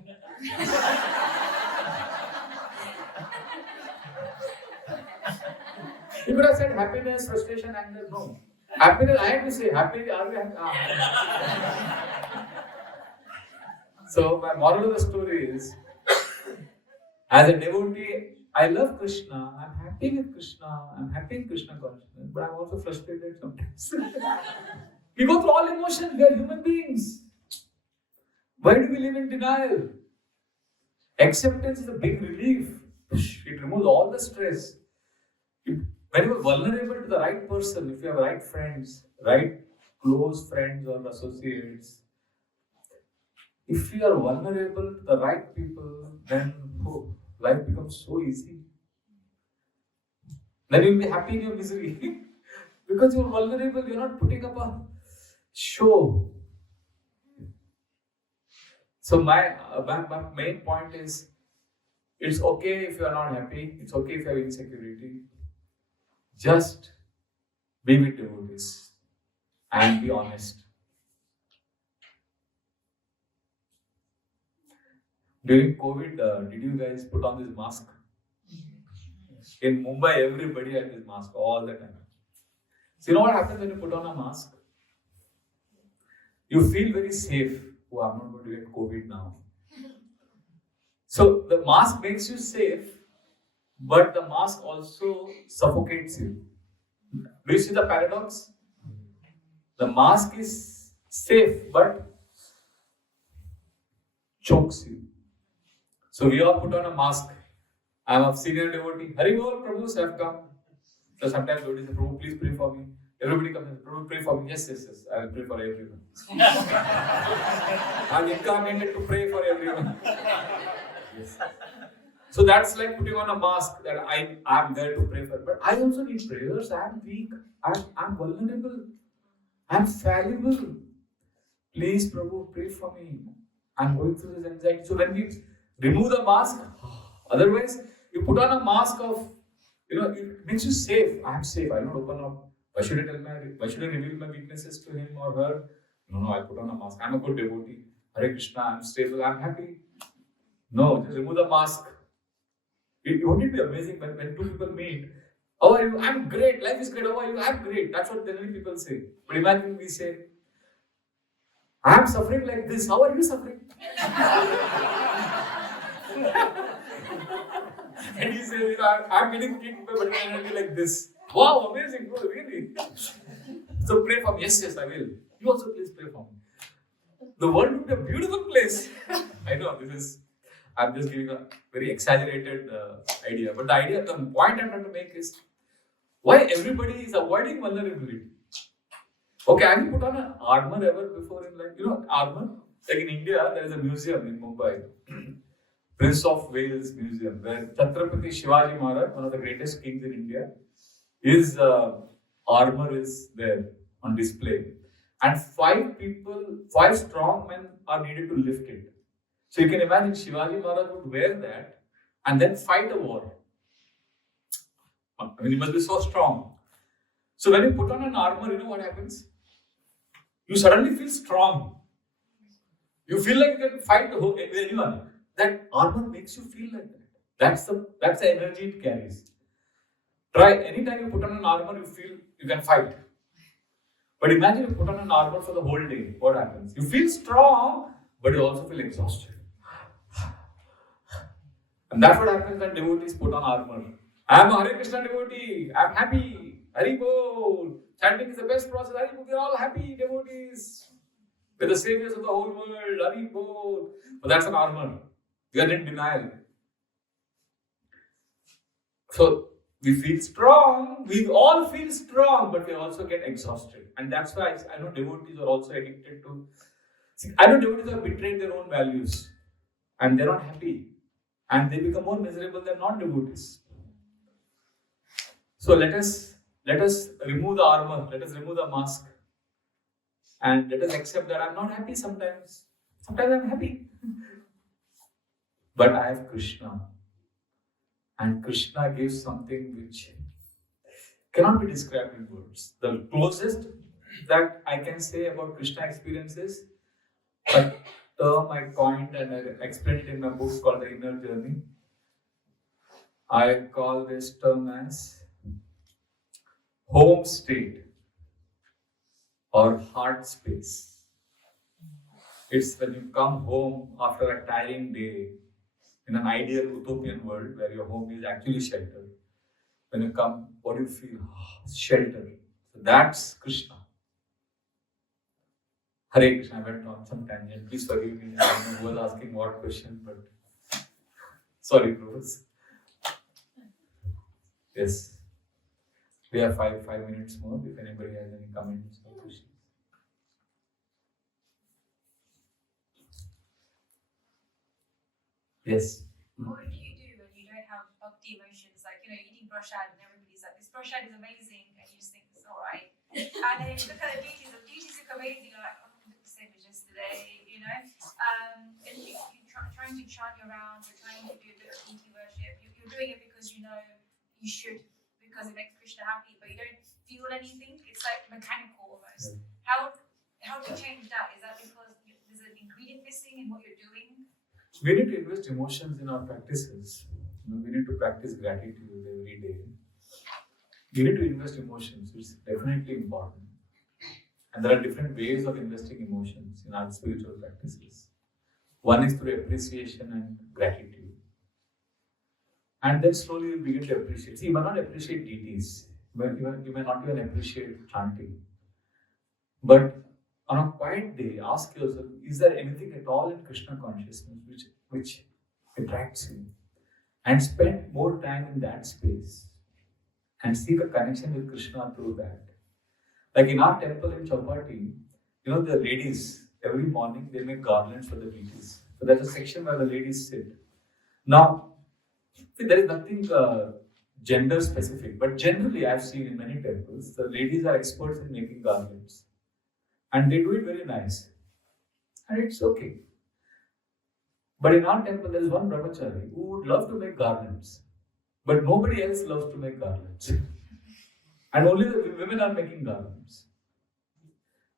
You could have said happiness, frustration, anger. No. Happiness, I had to say happy. Are we happy? So my moral of the story is, as a devotee, I love Krishna, I'm happy with Krishna, I'm happy in Krishna consciousness, but I'm also frustrated sometimes. We go through all emotions, we are human beings. Why do we live in denial? Acceptance is a big relief. It removes all the stress. When you are vulnerable to the right person, if you have right friends, right close friends or associates, if you are vulnerable to the right people, then life becomes so easy. Then you'll be happy in your misery. Because you're vulnerable, you're not putting up a show. So my main point is, it's okay if you are not happy, it's okay if you have insecurity. Just be with devotees and be honest. During COVID, did you guys put on this mask? In Mumbai, everybody had this mask all the time. So you know what happens when you put on a mask? You feel very safe. Oh, I'm not going to get COVID now. So the mask makes you safe, but the mask also suffocates you. Do you see the paradox? The mask is safe, but chokes you. So we all put on a mask. I am a senior devotee. Hari Bol, Prabhu, have come. So sometimes devotees say, Prabhu, please pray for me. Everybody comes and says, Prabhu, pray for me. Yes, I will pray for everyone. I'm incarnated to pray for everyone. Yes. So that's like putting on a mask that I'm there to pray for. But I also need prayers. I'm weak. I'm vulnerable. I'm fallible. Please, Prabhu, pray for me. I'm going through this anxiety. So when we remove the mask, otherwise you put on a mask of, it makes you safe. I'm safe. I don't open up. Why should why should I reveal my weaknesses to him or her? No, I put on a mask. I'm a good devotee. Hare Krishna, I'm stable, I'm happy. No, just remove the mask. Won't it be amazing when two people meet? How are you? I'm great. Life is great. How are you? I'm great. That's what generally people say. But imagine we say, I'm suffering like this. How are you suffering? And he says, I'm getting kicked by button energy like this. Wow, amazing, bro, really. So pray for me. Yes, I will. You also please pray for me. The world would be a beautiful place. I know I'm just giving a very exaggerated idea. But the point I'm trying to make is why everybody is avoiding vulnerability. Okay, have you put on an armor ever before in life? Armor? Like in India, there is a museum in Mumbai, Prince of Wales Museum, where Chhatrapati Shivaji Maharaj, one of the greatest kings in India, his armor is there on display. And 5 strong men are needed to lift it. So you can imagine Shivaji Maharaj would wear that and then fight a war. I mean, he must be so strong. So when you put on an armor, you know what happens? You suddenly feel strong. You feel like you can fight with anyone. That armor makes you feel like that. That's the energy it carries. Try, anytime you put on an armor, you feel you can fight. But imagine you put on an armor for the whole day. What happens? You feel strong, but you also feel exhausted. And that's what happens when devotees put on armor. I am a Hare Krishna devotee. I am happy. Hari Bol. Chanting is the best process. Hari Bol. We are all happy devotees. We are the saviors of the whole world. Hari Bol. But that's an armor. We are in denial. So we feel strong. We all feel strong, but we also get exhausted. And that's why I know devotees are also addicted to. I know devotees have betrayed their own values. And they're not happy. And they become more miserable than non-devotees. So let us remove the armor, let us remove the mask, and let us accept that I'm not happy sometimes. Sometimes I'm happy. But I have Krishna. And Krishna gives something which cannot be described in words. The closest that I can say about Krishna experiences, a term I coined and I explained it in my book called The Inner Journey. I call this term as home state or heart space. It's when you come home after a tiring day in an ideal utopian world where your home is actually shelter. When you come, what do you feel? Shelter. So that's Krishna. Hare Krishna, I went on some tangent. Please forgive me. I don't know who was asking what question, but sorry, bros. Yes. We have 5 minutes more if anybody has any comments or questions. Yes. What do you do when you don't have bhakti emotions? Like, eating prasad and everybody's like, this prasad is amazing, and you just think it's alright. And then you look at the duties look amazing, you're like, oh, the same as yesterday, And you're trying to chant your rounds, you're trying to do a bit of deity worship, you're doing it because you know you should, because it makes Krishna happy, but you don't feel anything. It's like mechanical almost. Yeah. How do you change that? Is that because there's an ingredient missing in what you're doing? We need to invest emotions in our practices. We need to practice gratitude every day. We need to invest emotions. It's definitely important. And there are different ways of investing emotions in our spiritual practices. One is through appreciation and gratitude. And then slowly you begin to appreciate. See, you may not appreciate deities. You may not even appreciate chanting. But on a quiet day, ask yourself, is there anything at all in Krishna consciousness which attracts you? And spend more time in that space. And seek a connection with Krishna through that. Like in our temple in Chowpatty, the ladies, every morning they make garlands for the deities. So there's a section where the ladies sit. Now, there is nothing gender specific, but generally I've seen in many temples, the ladies are experts in making garlands. And they do it very nice. And it's okay. But in our temple, there is one brahmachari who would love to make garlands, but nobody else loves to make garlands. And only the women are making garlands.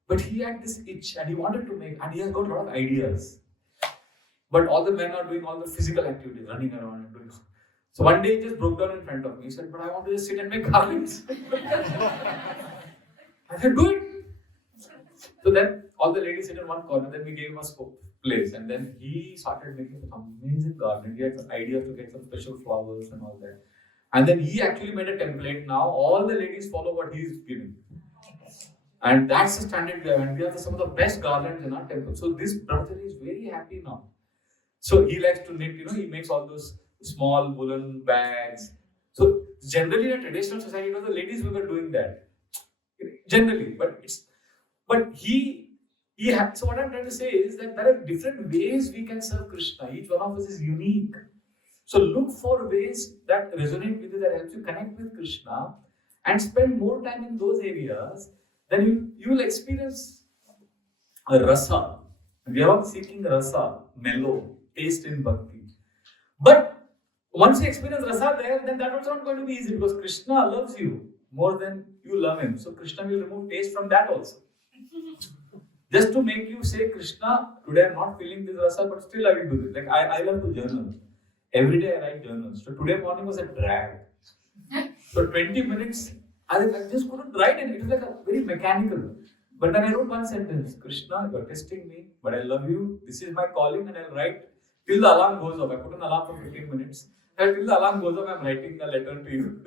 But he had this itch and he wanted to make, and he has got a lot of ideas. But all the men are doing all the physical activities, running around and doing so. So one day he just broke down in front of me. He said, but I want to just sit and make garlands. I said, do it. So then all the ladies sit in one corner, then we gave him a place. And then he started making amazing garland. He had some ideas to get some special flowers and all that. And then he actually made a template. Now all the ladies follow what he is giving. And that's the standard we have. And we have some of the best garlands in our temple. So this brother is very happy now. So he likes to knit, he makes all those small woolen bags. So generally in a traditional society, the ladies were doing that. Generally, but he had. So what I'm trying to say is that there are different ways we can serve Krishna. Each one of us is unique. So look for ways that resonate with you, that helps you connect with Krishna, and spend more time in those areas. Then you will experience a rasa. We are all seeking rasa, mellow, taste in bhakti. But once you experience rasa there, then that also not going to be easy, because Krishna loves you more than you love him. So Krishna will remove taste from that also. Just to make you say, Krishna, today I'm not feeling this rasa, but still I will do this. Like I love to journal. Every day I write journals. So today morning was a drag. So 20 minutes, I just couldn't write it. It was like a very mechanical. But then I wrote one sentence. Krishna, you're testing me, but I love you. This is my calling, and I'll write till the alarm goes off. I put an alarm for 15 minutes. And till the alarm goes off, I'm writing a letter to you.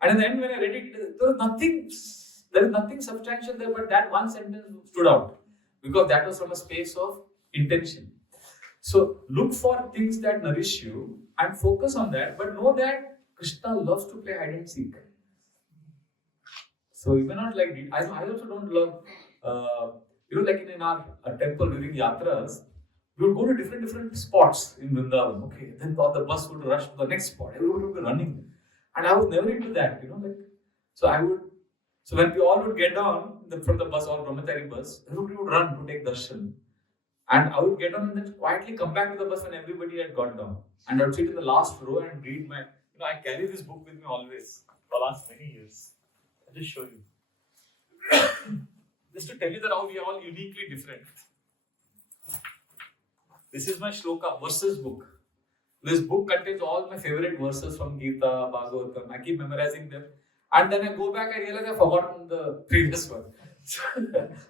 And in the end, when I read it, there is nothing substantial there, but that one sentence stood out. Because that was from a space of intention. So look for things that nourish you and focus on that, but know that Krishna loves to play hide and seek. So you may not like it. I also don't love, like in our temple during yatras, we would go to different spots in Vrindavan. Okay, then the bus would rush to the next spot. Everybody would be running. And I was never into that, So when we all would get down from the bus, or brahmachari bus, everybody would run to take darshan. And I would get on and then quietly come back to the bus when everybody had gone down. And I would sit in the last row and read my, I carry this book with me always for the last many years. I'll just show you. Just to tell you that how we are all uniquely different. This is my shloka, verses book. This book contains all my favorite verses from Gita, Bhagavatam. I keep memorizing them. And then I go back, I realize I've forgotten the previous one.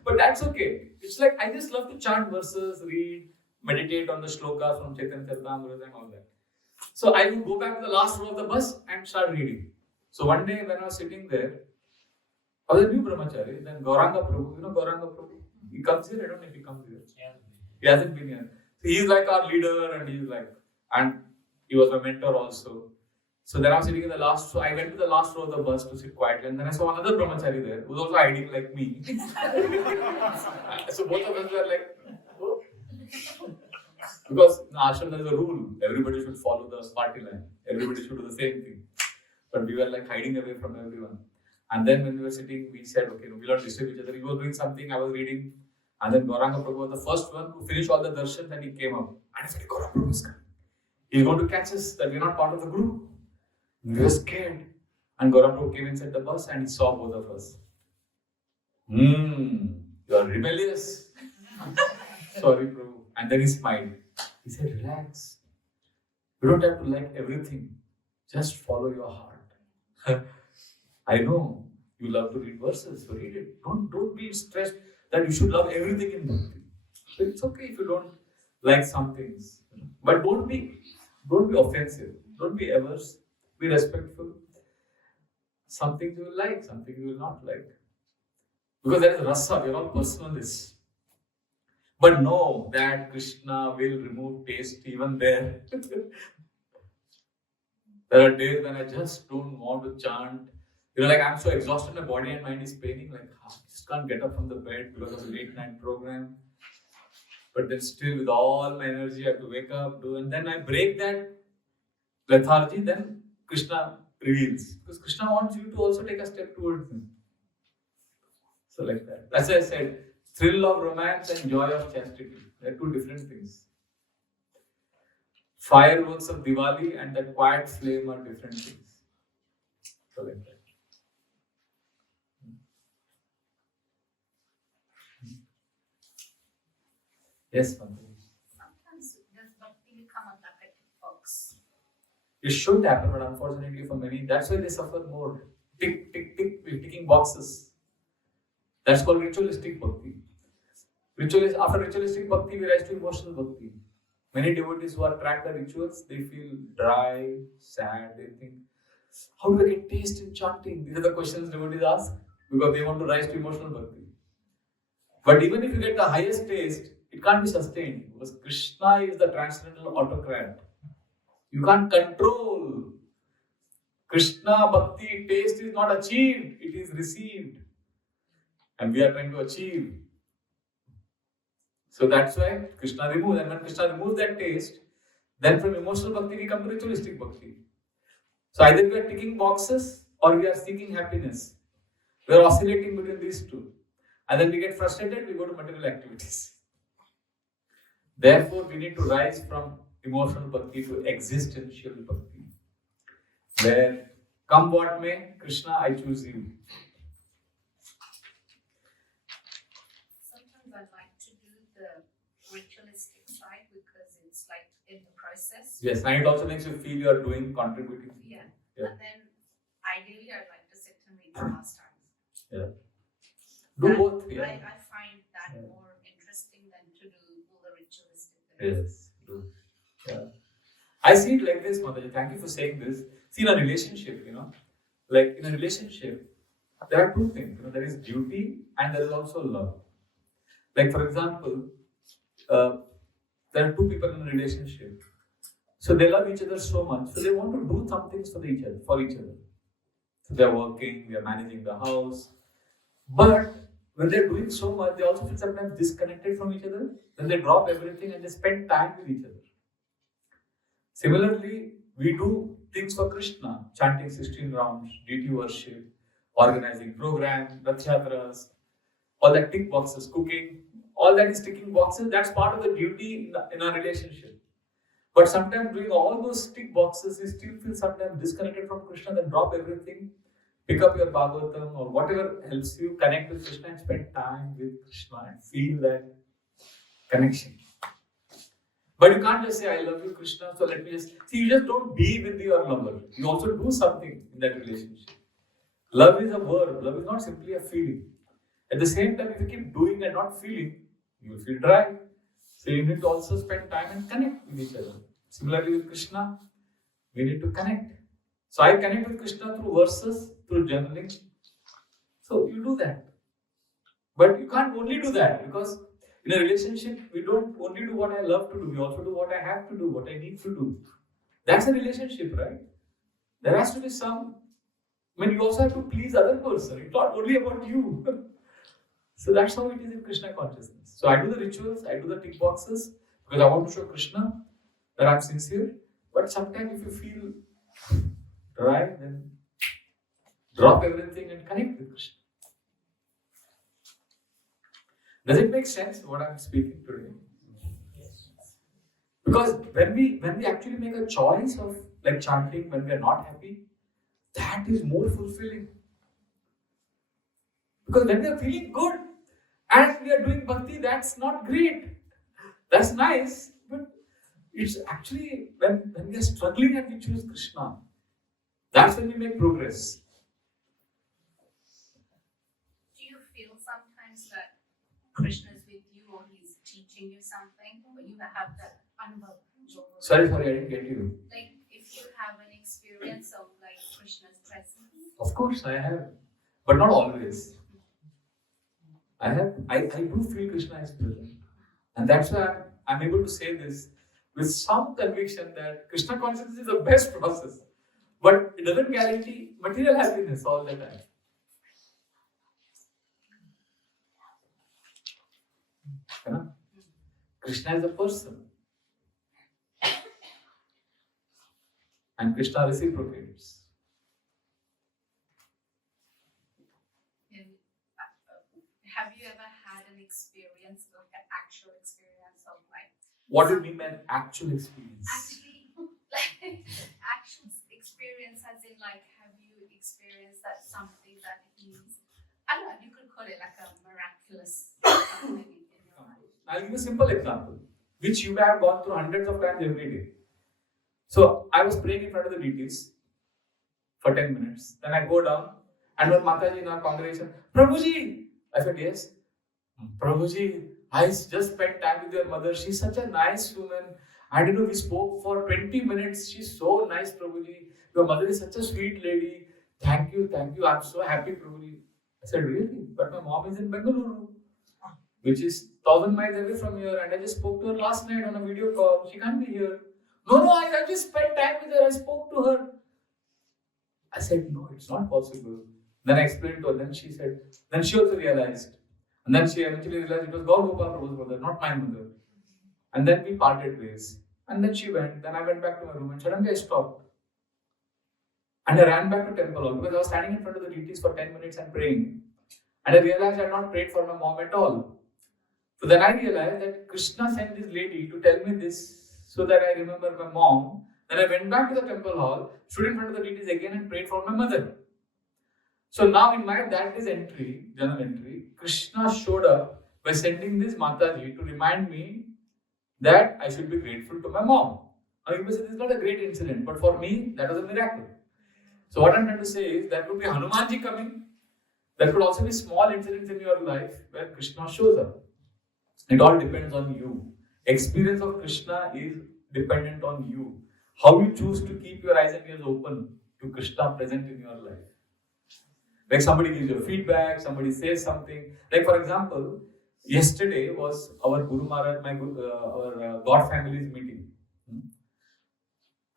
But that's okay. It's like I just love to chant verses, read, meditate on the shlokas from Chaitanya Charitamrita and all that. So I would go back to the last row of the bus and start reading. So one day when I was sitting there, I was a new brahmachari, then Gauranga Prabhu, Gauranga Prabhu? He comes here, I don't know if he comes here. He hasn't been here. So he's like our leader, and he was my mentor also. So then I was sitting in the last row. I went to the last row of the bus to sit quietly, and then I saw another brahmachari there who was also hiding like me. So both of us were like, oh. Because in ashram there is a rule: everybody should follow the party line. Everybody should do the same thing. But we were like hiding away from everyone. And then when we were sitting, we said, okay, no, we'll not disturb each other. He was doing something, I was reading. And then Gauranga Prabhu was the first one to finish all the darshans, and he came up. And I said, Gauranga Prabhu is coming. He's going to catch us, that we're not part of the group. We were scared. And Gauranga Prabhu came inside the bus and he saw both of us. You are rebellious. Sorry, Prabhu. And then he smiled. He said, relax. You don't have to like everything. Just follow your heart. I know you love to read verses, so read it. Don't be stressed that you should love everything in Bhakti. So it's okay if you don't like some things. But don't be offensive. Don't be averse. Be respectful. Some things you will like, some things you will not like. Because there is rasa, we are all personalists. But know that Krishna will remove taste even there. There are days when I just don't want to chant. I'm so exhausted, my body and mind is paining. I just can't get up from the bed because of the late night program. But then still with all my energy, I have to wake up, do, and then I break that lethargy, then Krishna reveals. Because Krishna wants you to also take a step towards him. So like that. That's why I said, thrill of romance and joy of chastity. They are two different things. fireworks of Diwali and that quiet flame are different things. So like that. Yes, Manoj. Sometimes does bhakti become a bucket box? It should happen, but unfortunately for many, that's why they suffer more. Tick, tick, tick, we're ticking boxes. That's called ritualistic bhakti. After ritualistic bhakti, we rise to emotional bhakti. Many devotees who are tracked by rituals, they feel dry, sad, they think, how do I get taste in chanting? These are the questions devotees ask because they want to rise to emotional bhakti. But even if you get the highest taste, it can't be sustained because Krishna is the transcendental autocrat. You can't control. Krishna bhakti taste is not achieved, it is received. And we are trying to achieve. So that's why Krishna removes. And when Krishna removes that taste, then from emotional bhakti we come to ritualistic bhakti. So either we are ticking boxes or we are seeking happiness. We are oscillating between these two. And then we get frustrated, we go to material activities. Therefore, we need to rise from emotional bhakti to existential bhakti. Where, come what may, Krishna, I choose you. Sometimes I like to do the ritualistic side because it's like in the process. Yes, and it also makes you feel you are doing, contributing. Yeah. Yeah. And then ideally I'd like to sit and read the pastimes. Yeah. Do both. Yeah. I find that Yeah. more interesting than to do all the ritualistic things. Yes. Do. Yeah. I see it like this, Mataji. Thank you for saying this. See, in a relationship, like in a relationship, there are two things. There is duty and there is also love. Like for example, there are two people in a relationship. So they love each other so much, so they want to do some things for each other. So they are working, they are managing the house. But when they're doing so much, they also feel sometimes disconnected from each other. Then they drop everything and they spend time with each other. Similarly, we do things for Krishna, chanting 16 rounds, deity worship, organizing program, Rath Yatras, all that tick boxes, cooking, all that is ticking boxes. That's part of the duty in our relationship. But sometimes doing all those tick boxes, you still feel sometimes disconnected from Krishna, then drop everything, pick up your Bhagavatam or whatever helps you connect with Krishna and spend time with Krishna and feel that connection. But you can't just say, I love you, Krishna, so let me just... See, you just don't be with your lover. You also do something in that relationship. Love is a verb. Love is not simply a feeling. At the same time, if you keep doing and not feeling, you will feel dry. So you need to also spend time and connect with each other. Similarly with Krishna, we need to connect. So I connect with Krishna through verses, through journaling. So you do that. But you can't only do that because in a relationship, we don't only do what I love to do, we also do what I have to do, what I need to do. That's a relationship, right? There has to be some... you also have to please other person. It's not only about you. So that's how it is in Krishna consciousness. So I do the rituals, I do the tick boxes because I want to show Krishna that I'm sincere. But sometimes if you feel dry, then drop everything and connect with Krishna. Does it make sense what I'm speaking today? Yes. Because when we actually make a choice of like chanting when we are not happy, that is more fulfilling. Because when we are feeling good and we are doing bhakti, that's not great. That's nice, but it's actually when we are struggling and we choose Krishna, that's when we make progress. Do you feel sometimes that Krishna is with you or he's teaching you something, or you have that anubhav? Sorry, I didn't get you. Like if you have an experience of like Krishna's presence. Of course, I have, but not always. I do feel Krishna is present, and that's why I'm able to say this with some conviction that Krishna consciousness is the best process, but it doesn't guarantee material happiness all the time. Krishna is a person, and Krishna reciprocates. Have you ever had an experience, like an actual experience of like... What do you mean by an actual experience? Actually, Like actual experience, as in like, have you experienced that something that is, I don't know, you could call it like a miraculous something in your life. I'll give you a simple example, which you have gone through hundreds of times every day. So I was praying in front of the deities for 10 minutes. Then I go down, and when Mataji in our congregation, Prabhuji, I said, yes. Prabhuji, I just spent time with your mother. She's such a nice woman. I don't know, we spoke for 20 minutes. She's so nice, Prabhuji. Your mother is such a sweet lady. Thank you, thank you. I'm so happy, Prabhuji. I said, really? But my mom is in Bengaluru, which is 1,000 miles away from here. And I just spoke to her last night on a video call. She can't be here. No, I just spent time with her. I spoke to her. I said, no, it's not possible. Then I explained to her. Then she said, then she also realized. And then she eventually realized it was Gaur Gopal Prabhu's mother, not my mother. And then we parted ways. And then she went. Then I went back to my room and suddenly I stopped. And I ran back to temple hall because I was standing in front of the deities for 10 minutes and praying. And I realized I had not prayed for my mom at all. So then I realized that Krishna sent this lady to tell me this so that I remember my mom. Then I went back to the temple hall, stood in front of the deities again and prayed for my mother. So now in my that day's entry, journal entry, Krishna showed up by sending this Mataji to remind me that I should be grateful to my mom. Now you may say this is not a great incident, but for me, that was a miracle. So what I'm trying to say is that could be Hanumanji coming. There could also be small incidents in your life where Krishna shows up. It all depends on you. Experience of Krishna is dependent on you. How you choose to keep your eyes and ears open to Krishna present in your life. Like somebody gives you feedback, somebody says something. Like for example, yesterday was our Guru Maharaj, our God family's meeting.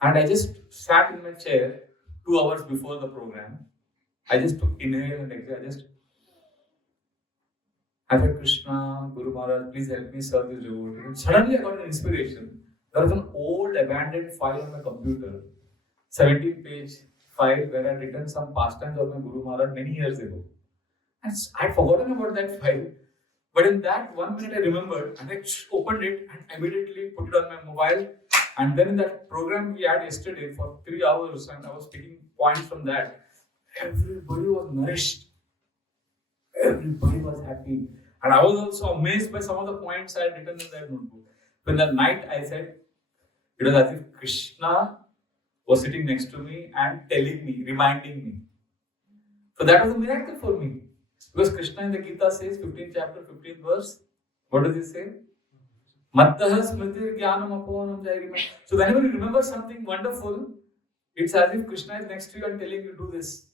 And I just sat in my chair 2 hours before the program. I just took inhale and exhale. I said, Krishna, Guru Maharaj, please help me serve this devotee. And suddenly I got an inspiration. There was an old abandoned file on my computer, 17-page file where I had written some pastimes of my Guru Maharaj many years ago. And I had forgotten about that file. But in that 1 minute I remembered and I opened it and immediately put it on my mobile. And then in that program we had yesterday for 3 hours and I was taking points from that. Everybody was nourished. Everybody was happy. And I was also amazed by some of the points I had written in that notebook. When that night I said, it was as if Krishna was sitting next to me and telling me, reminding me. So that was a miracle for me. Because Krishna in the Gita says, 15th chapter, 15th verse, what does he say? Mattaha smritir jnanam aponam jairima. So whenever you remember something wonderful, it's as if Krishna is next to you and telling you do this.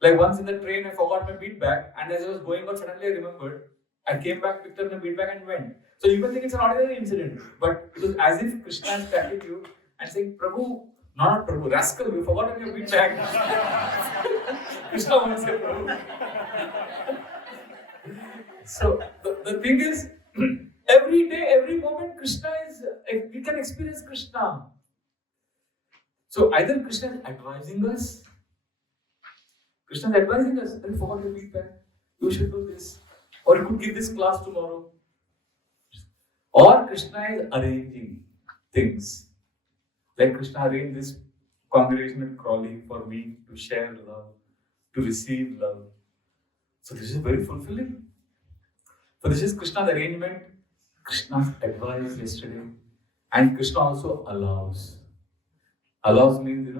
Like once in the train, I forgot my bead bag, and as I was going out, suddenly I remembered. I came back, picked up my bead bag, and went. So you can think it's an ordinary incident, but it was as if Krishna is tapping you and saying, Prabhu, not Prabhu, rascal, you forgot your bead bag. Krishna won't say Prabhu. So the thing is, every day, every moment, Krishna is, we can experience Krishna. So either Krishna is advising us, Krishna is advising us, then forgot your feedback. You should do this. Or you could give this class tomorrow. Or Krishna is arranging things. Like Krishna arranged this congregation at Crawley for me to share love, to receive love. So this is very fulfilling. So this is Krishna's arrangement, Krishna's advice yesterday. And Krishna also allows. Allows means,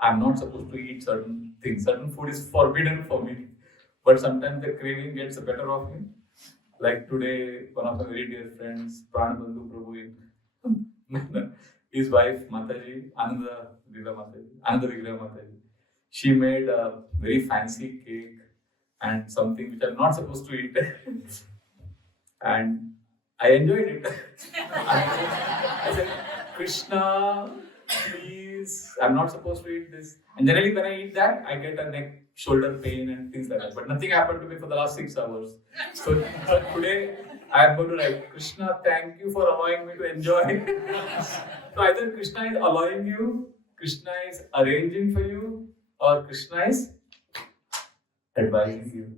I'm not supposed to eat certain things. Certain food is forbidden for me. But sometimes the craving gets the better of me. Like today, one of my very dear friends, Pranabandhu Prabhu, his wife, Mataji, Ananda Vigraha Mataji, she made a very fancy cake and something which I'm not supposed to eat. And I enjoyed it. I said, Krishna, please, I'm not supposed to eat this. And generally when I eat that, I get a neck, shoulder pain and things like that. But nothing happened to me for the last 6 hours. So today, I am going to write, Krishna, thank you for allowing me to enjoy. So either Krishna is allowing you, Krishna is arranging for you, or Krishna is advising you.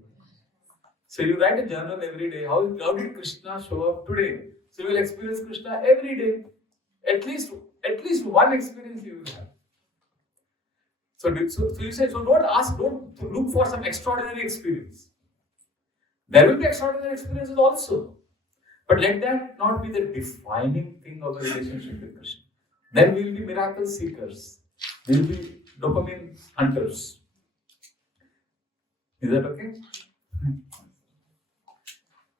So you write a journal every day. How did Krishna show up today? So you will experience Krishna every day. At least At least one experience you will have. So you say, so don't look for some extraordinary experience. There will be extraordinary experiences also. But let that not be the defining thing of the relationship with Krishna. Then we will be miracle seekers. We will be dopamine hunters. Is that okay?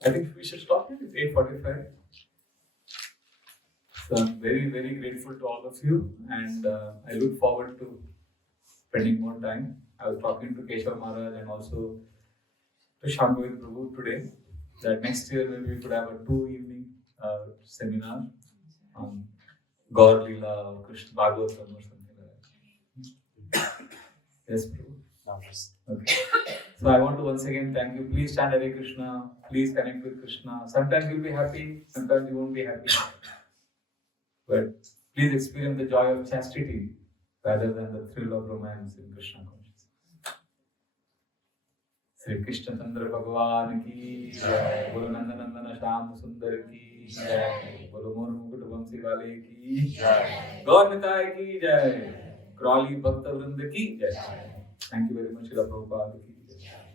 I think we should stop here. It's 8:45. So I'm very, very grateful to all of you, and I look forward to spending more time. I was talking to Keshav Maharaj and also to Shambhavi Prabhu today that next year maybe we could have a 2-evening seminar on Gaur Leela or Krishna Bhagavatam or something like that. Yes, Prabhu. Okay. So I want to once again thank you. Please chant Hare Krishna. Please connect with Krishna. Sometimes you'll be happy, sometimes you won't be happy. But please experience the joy of chastity rather than the thrill of romance in Krishna consciousness. Sri Krishna Chandra Bhagavan ki jai. Bolo Nandanandana Shyam Sundar ki jai. Bolo Mor Mukut Vamsi Wale ki jai. Gaur Nitai ki jai. Crawley Bhakta Vrinda ki jai. Thank you very much, Srila Prabhupada ki jai.